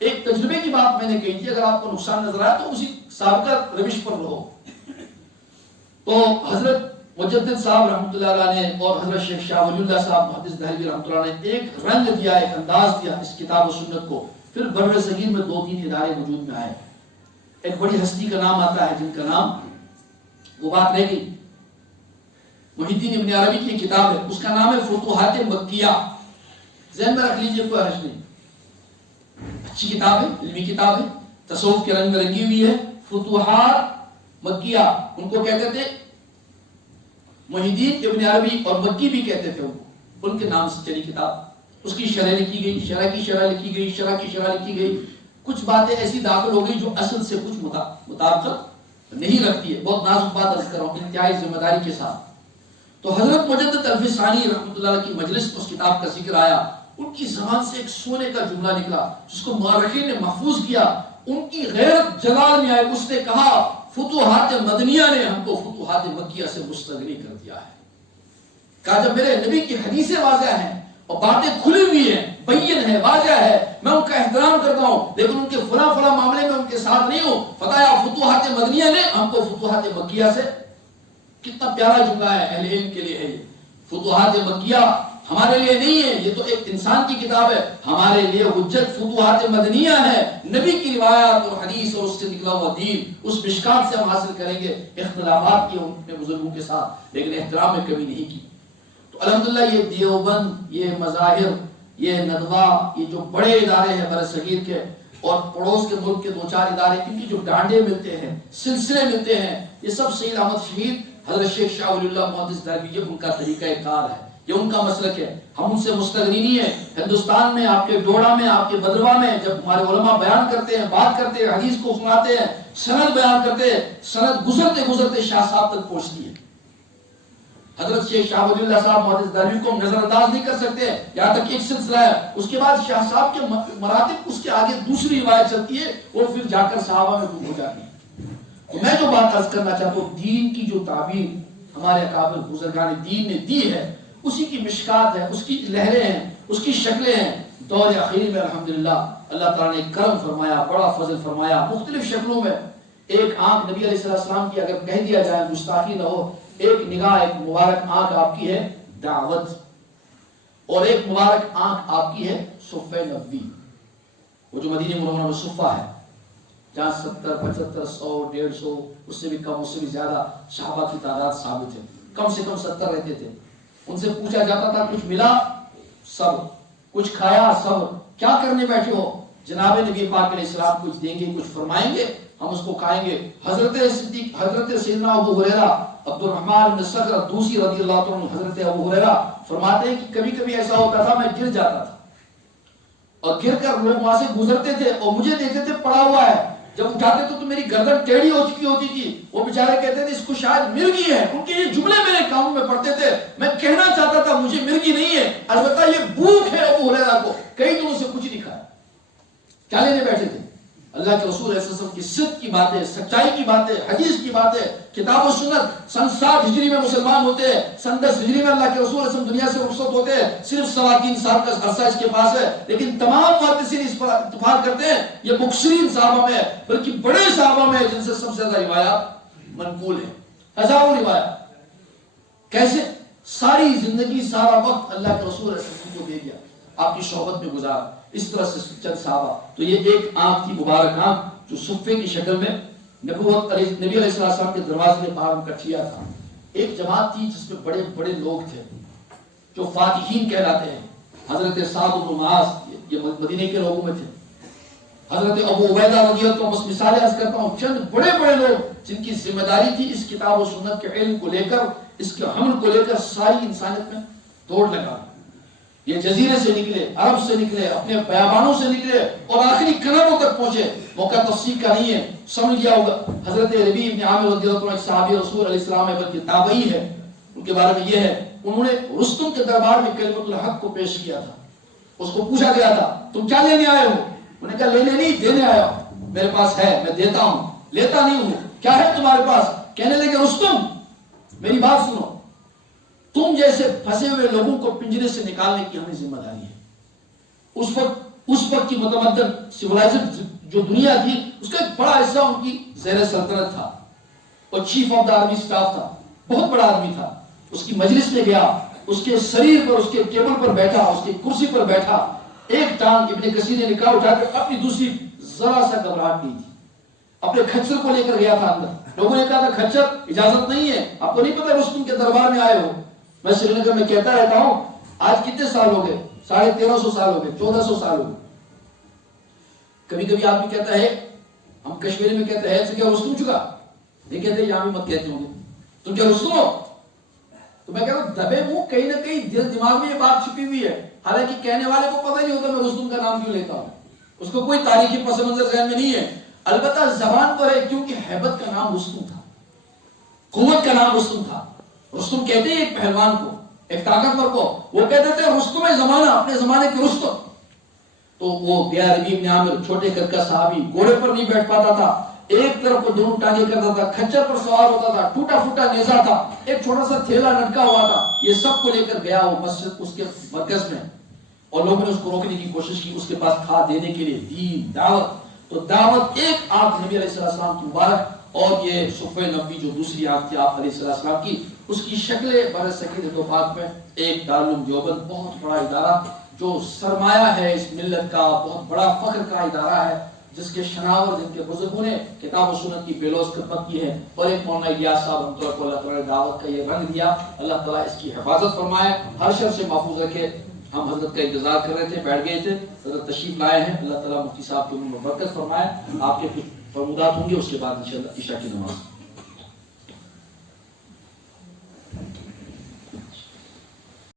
ایک تجربے کی بات میں نے کہی تھی، اگر آپ کو نقصان نظر آیا تو اسی سابقہ روش پر رہو. تو حضرت مجدد صاحب رحمۃ اللہ علیہ نے اور حضرت شیخ شاہ ولی اللہ صاحب محدث دہلوی رحمۃ اللہ نے ایک رنگ دیا، ایک انداز دیا اس کتاب و سنت کو. پھر بر صغیر میں 2-3 ادارے وجود میں آئے. ایک بڑی ہستی کا نام آتا ہے جن کا نام وہ بات رہ گئی، محی الدین ابن عربی کی کتاب ہے، اس کا نام ہے فتوحات مکیہ. ذہن میں رکھ لیجئے، کوئی حرج نہیں. اچھی کتاب ہے، علمی کتاب ہے، تصوف کے رنگ میں رنگی ہوئی ہے. فتوحات مکیہ ان کو کہتے تھے، محی الدین ابن عربی اور مکی بھی کہتے تھے ان کے نام سے چلی کتاب. اس کی شرح لکھی گئی، شرح کی شرح لکھی گئی، شرح کی شرح لکھی گئی. کچھ باتیں ایسی داخل ہو گئی جو اصل سے کچھ مطابقت نہیں رکھتی ہے. بہت نازک بات عرض کر رہا ہوں انتہائی ذمہ داری کے ساتھ. تو حضرت مجدد الفی ثانی رحمۃ اللہ علیہ کی مجلس میں اس کتاب کا ذکر آیا. ان کی زبان سے ایک سونے کا جملہ نکلا جس کو مورخین نے محفوظ کیا. ان کی غیرت جلال میں آئی. اس نے کہا فتوحات مدنیہ نے ہم کو فتوحات مکیہ سے مستغنی کر دیا ہے. کہا جب میرے نبی کی حدیثیں واضح ہیں اور باتیں کھلی ہوئی ہیں، بین ہے، واضح ہے، میں ان کا احترام کرتا ہوں، لیکن ان کے فلاں فلاں معاملے میں ان کے ساتھ نہیں ہوں. فتایا فتوحات مدنیہ نے ہم کو فتوحات مکیہ سے. کتنا پیارا جملہ ہے، اہل علم کے لیے ہے. یہ فتوحات مکیہ ہمارے لیے نہیں ہے، یہ تو ایک انسان کی کتاب ہے. ہمارے لیے حجت فتوحات مدنیہ ہے، نبی کی روایات اور حدیث اور اس سے نکلا ہوا دین. اس مشکات سے ہم حاصل کریں گے. اختلافات کیے اپنے بزرگوں کے ساتھ لیکن احترام میں کمی نہیں کی. تو الحمدللہ یہ دیوبند، یہ مظاہر، یہ ندوہ، یہ جو بڑے ادارے ہیں بر صغیر کے اور پڑوس کے ملک کے 2-4 ادارے، ان کی جو ڈانڈے ملتے ہیں، سلسلے ملتے ہیں، یہ سب سید احمد شہید حضرت شیخ شاہ ولی اللہ محدث دہلوی، یہ ان کا طریقہ کار ہے، یہ ان کا مسلک ہے. ہم ان سے مستغنی نہیں ہیں. ہندوستان میں آپ کے ڈوڑا میں، آپ کے بدروا میں جب ہمارے علماء بیان کرتے ہیں، بات کرتے ہیں، حدیث کو سناتے ہیں، سند بیان کرتے ہیں، سند گزرتے گزرتے شاہ صاحب تک پہنچتی ہے. حضرت شیخ شاہ ولی اللہ صاحب محدث دہلوی کو ہم نظر انداز نہیں کر سکتے. یہاں تک ایک سلسلہ ہے، اس کے بعد شاہ صاحب کے مراتب، اس کے آگے دوسری روایت چلتی ہے اور پھر جا کر صحابہ میں ڈوب ہو جاتی ہے. تو میں جو بات عرض کرنا چاہتا ہوں، دین کی جو تعبیر ہمارے اکابر بزرگان دین نے دی ہے، اسی کی مشکات ہے، اس کی لہریں ہیں، اس کی شکلیں ہیں. دور اخیر میں الحمدللہ اللہ تعالیٰ نے کرم فرمایا، بڑا فضل فرمایا مختلف شکلوں میں. ایک آنکھ نبی علیہ السلام کی اگر کہہ دیا جائے گستاخی نہ ہو، ایک نگاہ، ایک مبارک آنکھ آپ کی ہے دعوت، اور ایک مبارک آنکھ آپ کی ہے صفہ نبوی، وہ جو مدینہ منورہ میں صفہ ہے جہاں 70 75 100 150 اس سے بھی کم، اس سے بھی زیادہ صحابہ کی تعداد ثابت ہے. کم سے کم 70 رہتے تھے. ان سے پوچھا جاتا تھا کچھ ملا؟ صبر. کچھ کھایا؟ صبر. کیا کرنے بیٹھے ہو؟ جناب نبی پاک علیہ السلام کچھ دیں گے، کچھ فرمائیں گے، ہم اس کو کھائیں گے. حضرت سیدنا ابو ہریرہ عبد الرحمن بن صخر دوسی رضی اللہ عنہ، حضرت ابو ہریرہ فرماتے ہیں کہ کبھی کبھی ایسا ہوتا تھا میں گر جاتا تھا اور گر کر لوگ وہاں سے گزرتے تھے اور مجھے دیکھتے تھے پڑا ہوا ہے. جب اٹھاتے تو میری گردن ٹیڑھی ہو چکی ہوتی تھی. وہ بیچارے کہتے تھے اس کو شاید مرگی ہے. ان کے یہ جملے میرے کانوں میں پڑتے تھے. میں کہنا چاہتا تھا مجھے مرگی نہیں ہے، البتہ یہ بھوک ہے ابو ہریرہ کو، کئی دنوں سے کچھ نہیں کھایا. کیا لینے بیٹھے تھے؟ اللہ کے رسول علیہ وسلم کی صدق کی باتیں، سچائی کی باتیں، حدیث کی باتیں، کتاب و سنت. سن 7 ہجری میں مسلمان ہوتے ہیں، سن 10 ہجری میں اللہ کے رسول علیہ وسلم دنیا سے رخصت ہوتے ہیں. صرف 3.25 سال کا عرصہ اس کے پاس ہے، لیکن تمام محدثین اس پر اتفاق کرتے ہیں یہ مکثرین صحابہ میں، بلکہ بڑے صحابہ میں جن سے سب سے زیادہ روایات منقول ہیں، ہزاروں روایات. کیسے؟ ساری زندگی، سارا وقت اللہ کے رسول علیہ وسلم کو دے دیا، آپ کی صحبت میں گزارا. اس طرح سے چند صحابہ. تو یہ ایک آنکھ تھی، مبارک آنکھ، جو صفے کی شکل میں نبوت نبی علیہ السلام کے دروازے کے باہر کٹھیا تھا. ایک جماعت تھی جس میں بڑے بڑے لوگ تھے جو فاتحین کہلاتے ہیں. حضرت سعد بن معاذ یہ مدینے کے لوگوں میں تھے. حضرت ابو عبیدہ رضی اللہ عنہ، بس مثالیں عرض کرتا ہوں، چند بڑے بڑے لوگ جن کی ذمہ داری تھی اس کتاب و سنت کے علم کو لے کر، اس کے حمل کو لے کر ساری انسانیت میں دوڑ لگا. یہ جزیرے سے نکلے، عرب سے نکلے، اپنے بیابانوں سے نکلے اور آخری کناروں تک پہنچے. موقع تفصیل کا نہیں ہے، سمجھ گیا ہوگا. حضرت ربیع بن عامر رضی اللہ عنہ ایک صحابی رسول علیہ السلام ہے، بلکہ تابعی ہے. ان کے بارے میں یہ ہے، انہوں نے رستم کے دربار میں کلمۃ الحق کو پیش کیا تھا. اس کو پوچھا گیا تھا تم کیا لینے آئے ہو؟ انہوں نے کہا لینے نہیں، دینے آیا ہوں. میرے پاس ہے، میں دیتا ہوں، لیتا نہیں ہوں. کیا ہے تمہارے پاس؟ کہنے لگے رستم میری بات سنو، تم جیسے پھنسے ہوئے لوگوں کو پنجرے سے نکالنے کی ہمیں ذمہ داری ہے. اس وقت کی متمدن سیولائزڈ جو دنیا تھی اس کا ایک بڑا حصہ ان کی زیر سلطنت تھا اور chief of the army staff تھا، بہت بڑا آدمی تھا. اس کی مجلس میں گیا، اس کے شریر پر، اس کے ٹیبل پر بیٹھا، اس کی کرسی پر بیٹھا، ایک ٹانگ ابن کثیر نے لکھا اٹھا کر اپنی دوسری ذرا سا گھبراہٹ نہیں تھی. اپنے کھچر کو لے کر گیا تھا اندر. لوگوں نے کہا تھا کھچر اجازت نہیں ہے، آپ کو نہیں پتا رستم کے دربار میں آئے ہو. میں سری نگر میں کہتا رہتا ہوں آج کتنے سال ہو گئے؟ 1350 سال ہو گئے، 1400 سال ہو گئے. کبھی کبھی آدمی کہتا ہے، ہم کشمیری میں کہتے ہیں کیا رستم چکا؟ نہیں کہتے، یہاں بھی مت کہتے ہوں گے تم کیا رستم ہو. تو میں کہتا ہوں دبے منہ کہیں نہ کہیں دل دماغ میں یہ بات چھپی ہوئی ہے، حالانکہ کہنے والے کو پتہ نہیں ہوتا میں رستم کا نام کیوں لیتا ہوں. اس کو کوئی تاریخی پس منظر ذہن میں نہیں ہے، البتہ زبان پر ہے، کیونکہ ہیبت کا نام رستم تھا، قوت کا نام رستم تھا. رستم کہتے ہیں ایک پہلوان کو، ایک طاقتور کو، وہ کہتے تھے رستم زمانہ، اپنے زمانے کے رستم. تو وہ گیا ربیع بن عامر، چھوٹے قد کا صحابی، گھوڑے پر نہیں بیٹھ پاتا تھا، ایک طرف کو دونوں ٹانگیں کرتا تھا، کھچر پر سوار ہوتا تھا، ٹوٹا پھوٹا نیزہ تھا، ایک چھوٹا سا تھیلا لٹکا ہوا تھا. یہ سب کو لے کر گیا وہ مسجد اس کے مرکز میں، اور لوگوں نے اس کو روکنے کی کوشش کی. اس کے پاس تھا دینے کے لیے دین، دعوت. تو دعوت ایک آنکھ نبی علیہ السلام کی مبارک، اور یہ صفحہ نبوی جو دوسری آنکھ تھی آپ علیہ السلام کی، اس کی شکلیں بر صغیر ہند و پاک میں ایک دارالعلوم دیوبند، بہت بڑا ادارہ جو سرمایہ ہے اس ملت کا، بہت بڑا فخر کا ادارہ ہے، جس کے شناور جن کے بزرگوں نے کتاب و سنت کی بیلوز خدمت کی ہے. اور ایک مولانا الیاس صاحب ہم کو اللہ تعالیٰ نے دعوت کا یہ رنگ دیا. اللہ تعالیٰ اس کی حفاظت فرمائے، ہر شر سے محفوظ رکھے. ہم حضرت کا انتظار کر رہے تھے، بیٹھ گئے تھے، حضرت تشریف لائے ہیں. اللہ تعالیٰ مفتی صاحب کی عمر میں برکت فرمائے. آپ کے کچھ فرمودات ہوں گے، اس کے بعد انشاءاللہ عشاء کی نماز.